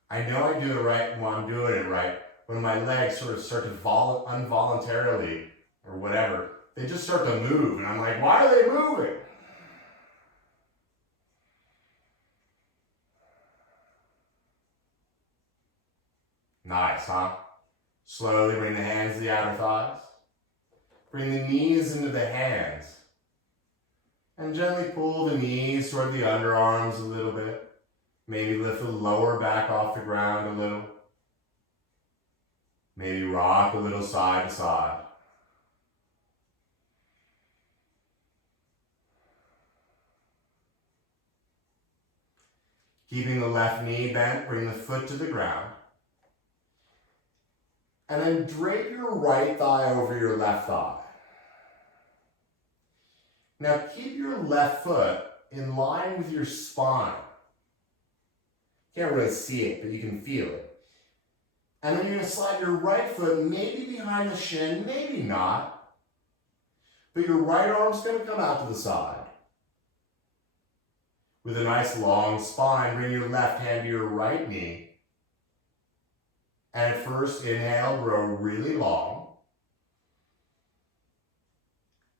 I know I do it right when I'm doing it right, when my legs sort of start to involuntarily, or whatever, they just start to move, and I'm like, why are they moving? Nice, huh? Slowly bring the hands to the outer thighs. Bring the knees into the hands. And gently pull the knees toward the underarms a little bit. Maybe lift the lower back off the ground a little. Maybe rock a little side to side. Keeping the left knee bent, bring the foot to the ground. And then drape your right thigh over your left thigh. Now keep your left foot in line with your spine. Can't really see it, but you can feel it. And then you're going to slide your right foot maybe behind the shin, maybe not. But your right arm's going to come out to the side. With a nice long spine, bring your left hand to your right knee. And at first, inhale, grow really long.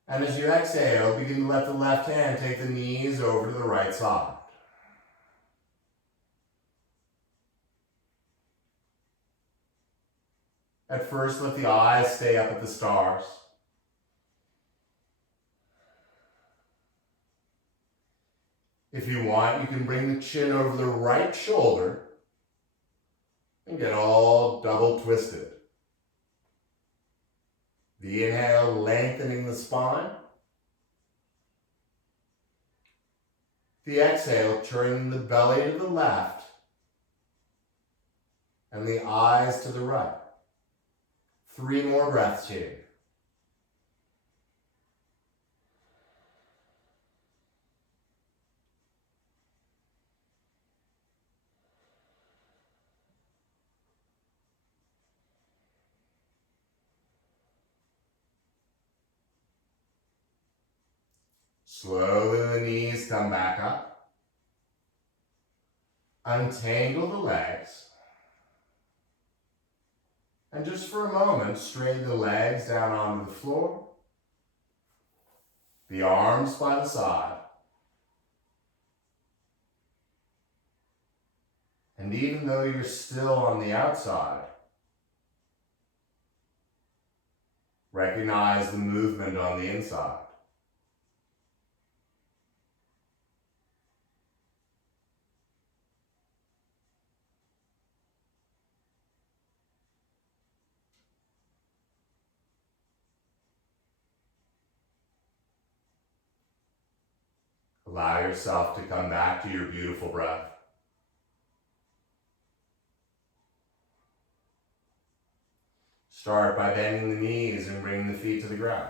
And as you exhale, begin to let the left hand take the knees over to the right side. At first, let the eyes stay up at the stars. If you want, you can bring the chin over the right shoulder and get all double twisted. The inhale, lengthening the spine. The exhale, turning the belly to the left and the eyes to the right. 3 more breaths here. Slowly the knees come back up. Untangle the legs. And just for a moment, straighten the legs down onto the floor. The arms by the side. And even though you're still on the outside, recognize the movement on the inside. Allow yourself to come back to your beautiful breath. Start by bending the knees and bringing the feet to the ground.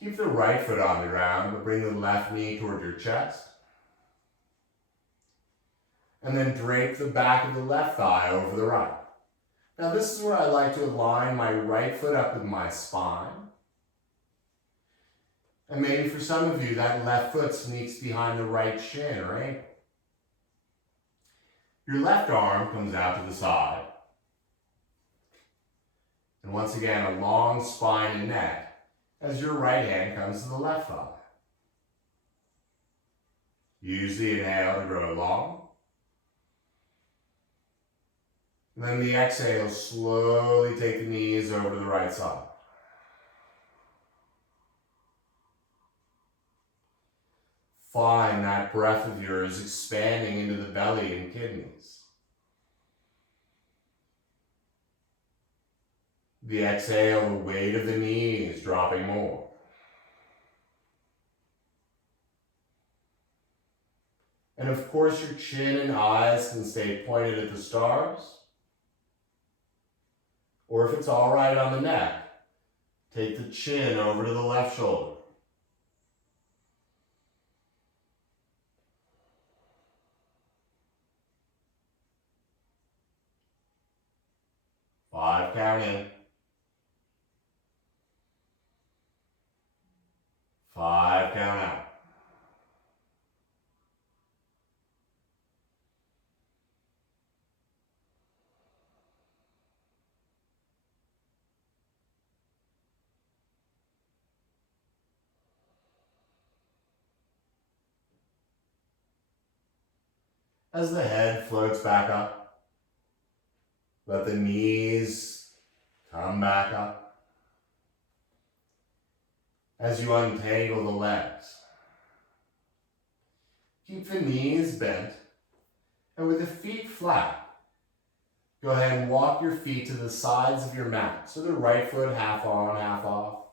Keep the right foot on the ground, but bring the left knee toward your chest. And then drape the back of the left thigh over the right. Now this is where I like to align my right foot up with my spine. And maybe for some of you, that left foot sneaks behind the right shin or ankle. Your left arm comes out to the side. And once again, a long spine and neck as your right hand comes to the left thigh. Use the inhale to grow long. And then the exhale, slowly take the knees over to the right side. Find that breath of yours expanding into the belly and kidneys. The exhale, the weight of the knees dropping more. And of course, your chin and eyes can stay pointed at the stars. Or if it's all right on the neck, take the chin over to the left shoulder. count in. 5 count out. As the head floats back up, let the knees come back up. As you untangle the legs, keep the knees bent, and with the feet flat, go ahead and walk your feet to the sides of your mat. So the right foot half on, half off.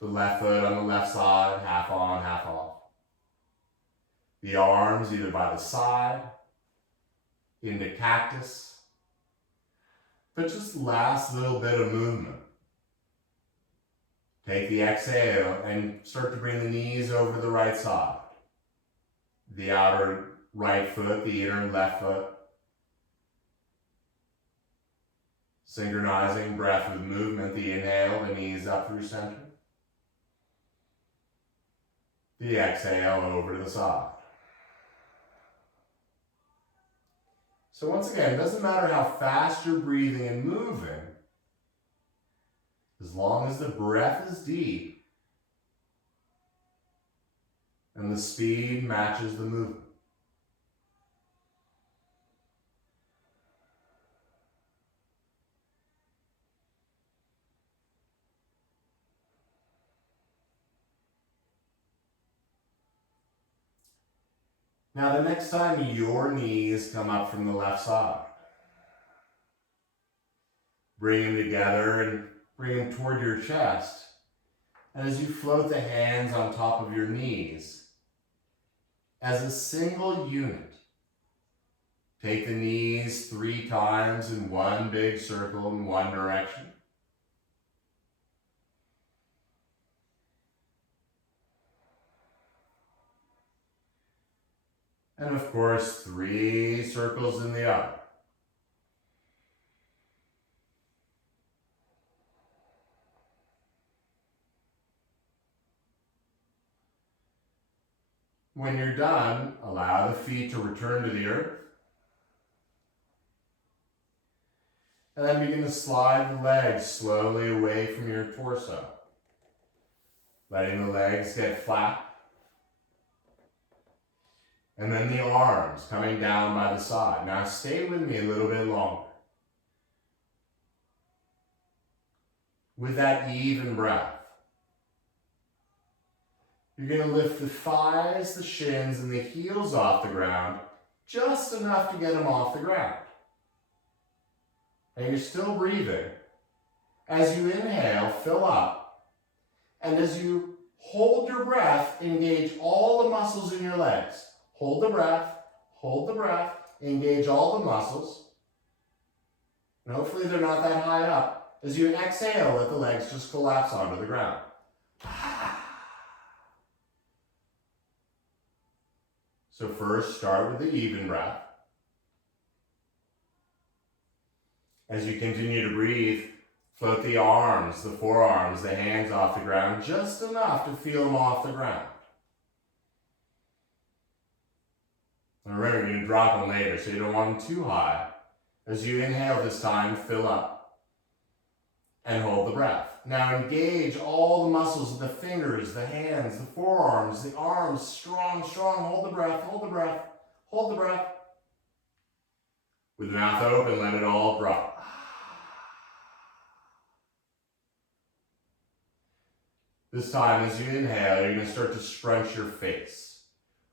The left foot on the left side, half on, half off. The arms either by the side, into cactus, but just last little bit of movement. Take the exhale and start to bring the knees over the right side. The outer right foot, the inner left foot. Synchronizing breath with movement, the inhale, the knees up through center. The exhale over to the side. So once again, it doesn't matter how fast you're breathing and moving, as long as the breath is deep and the speed matches the movement. Now the next time your knees come up from the left side, bring them together and bring them toward your chest. And as you float the hands on top of your knees, as a single unit, take the knees 3 times in one big circle in one direction. And of course, 3 circles in the other. When you're done, allow the feet to return to the earth. And then begin to slide the legs slowly away from your torso. Letting the legs get flat. And then the arms coming down by the side. Now stay with me a little bit longer. With that even breath, you're going to lift the thighs, the shins, and the heels off the ground, just enough to get them off the ground. And you're still breathing. As you inhale, fill up. And as you hold your breath, engage all the muscles in your legs. Hold the breath, engage all the muscles. And hopefully they're not that high up. As you exhale, let the legs just collapse onto the ground. So first, start with the even breath. As you continue to breathe, float the arms, the forearms, the hands off the ground, just enough to feel them off the ground. And remember, you're going to drop them later, so you don't want them too high. As you inhale this time, fill up and hold the breath. Now engage all the muscles of the fingers, the hands, the forearms, the arms, strong, strong. Hold the breath, hold the breath, hold the breath. With the mouth open, let it all drop. This time, as you inhale, you're going to start to scrunch your face.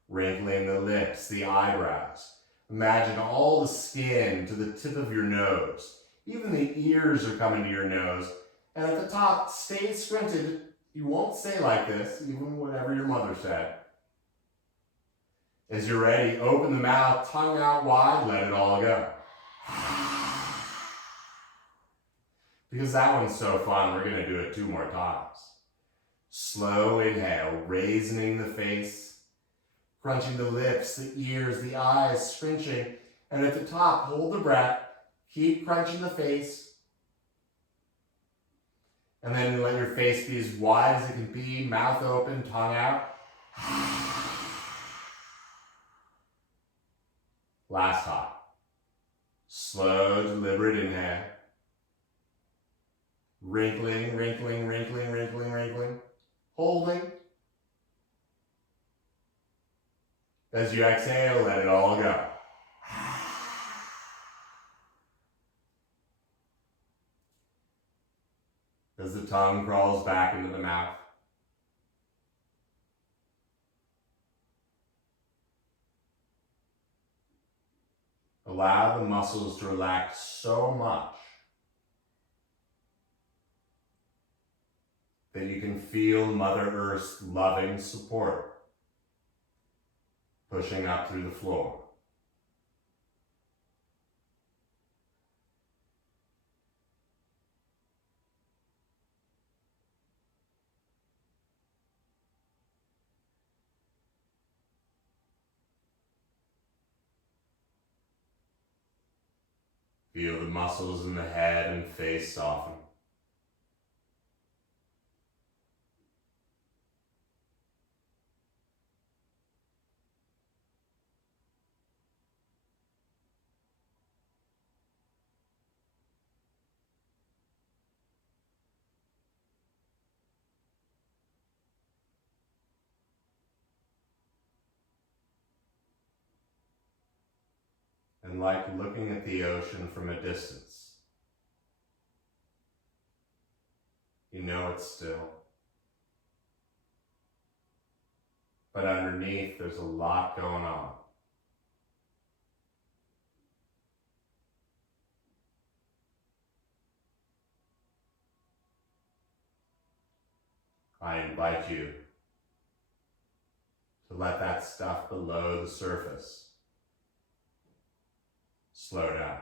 Wrinkling the lips, the eyebrows. Imagine all the skin to the tip of your nose. Even the ears are coming to your nose. And at the top, stay squinted. You won't say like this, even whatever your mother said. As you're ready, open the mouth, tongue out wide, let it all go. Because that one's so fun, we're going to do it 2 more times. Slow inhale, raising the face. Crunching the lips, the ears, the eyes, scrunching. And at the top, hold the breath. Keep crunching the face. And then let your face be as wide as it can be, mouth open, tongue out. Last time. Slow, deliberate inhale. Wrinkling, wrinkling, wrinkling, wrinkling, wrinkling. Holding. As you exhale, let it all go. As the tongue crawls back into the mouth. Allow the muscles to relax so much that you can feel Mother Earth's loving support pushing up through the floor. Feel the muscles in the head and face soften. And like looking at the ocean from a distance, you know it's still. But underneath, there's a lot going on. I invite you to let that stuff below the surface slow down.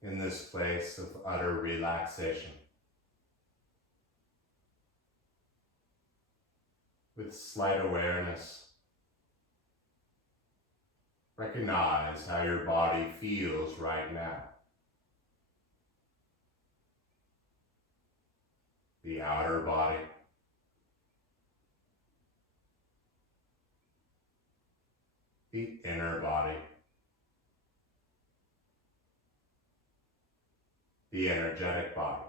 In this place of utter relaxation, with slight awareness, recognize how your body feels right now. The outer body, the inner body, the energetic body.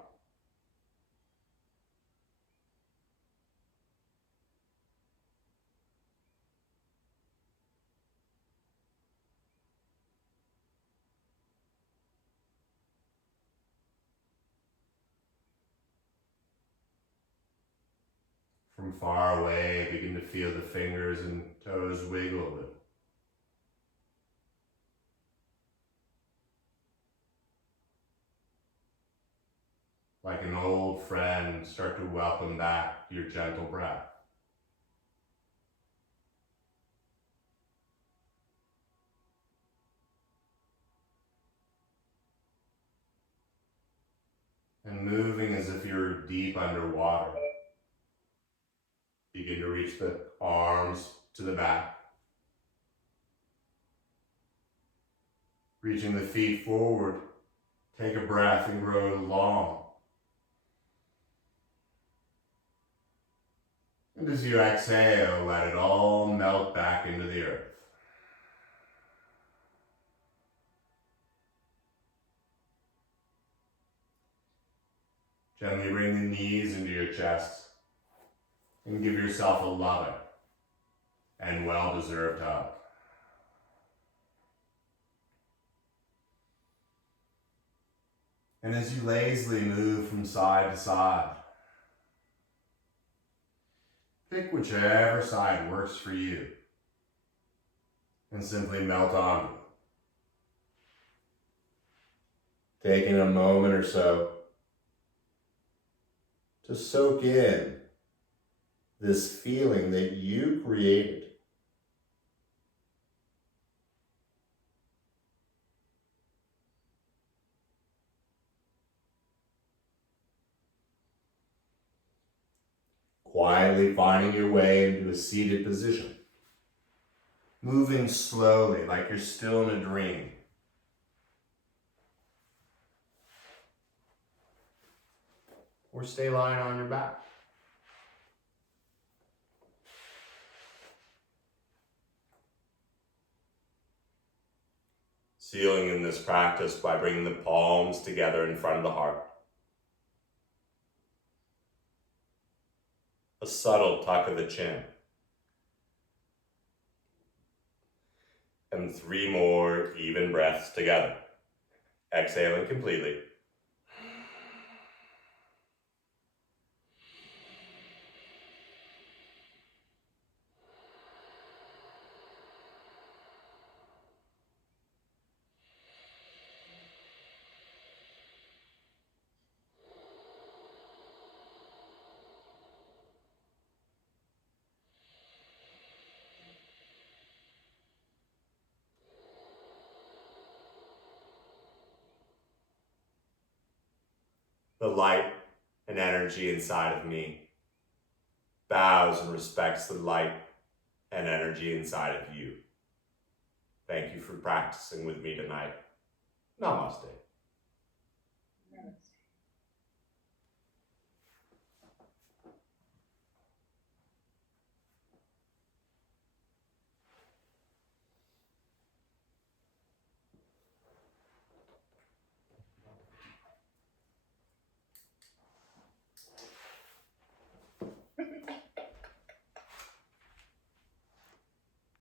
From far away, begin to feel the fingers and toes wiggle a bit. Like an old friend, start to welcome back your gentle breath. And moving as if you're deep underwater. Begin to reach the arms to the back. Reaching the feet forward, take a breath and grow long. And as you exhale, let it all melt back into the earth. Gently bring the knees into your chest. And give yourself a loving and well-deserved hug. And as you lazily move from side to side, pick whichever side works for you and simply melt onto it. Taking a moment or so to soak in this feeling that you created. Quietly finding your way into a seated position. Moving slowly like you're still in a dream. Or stay lying on your back. Sealing in this practice by bringing the palms together in front of the heart. A subtle tuck of the chin. And 3 more even breaths together. Exhaling completely. The light and energy inside of me bows and respects the light and energy inside of you. Thank you for practicing with me tonight. Namaste.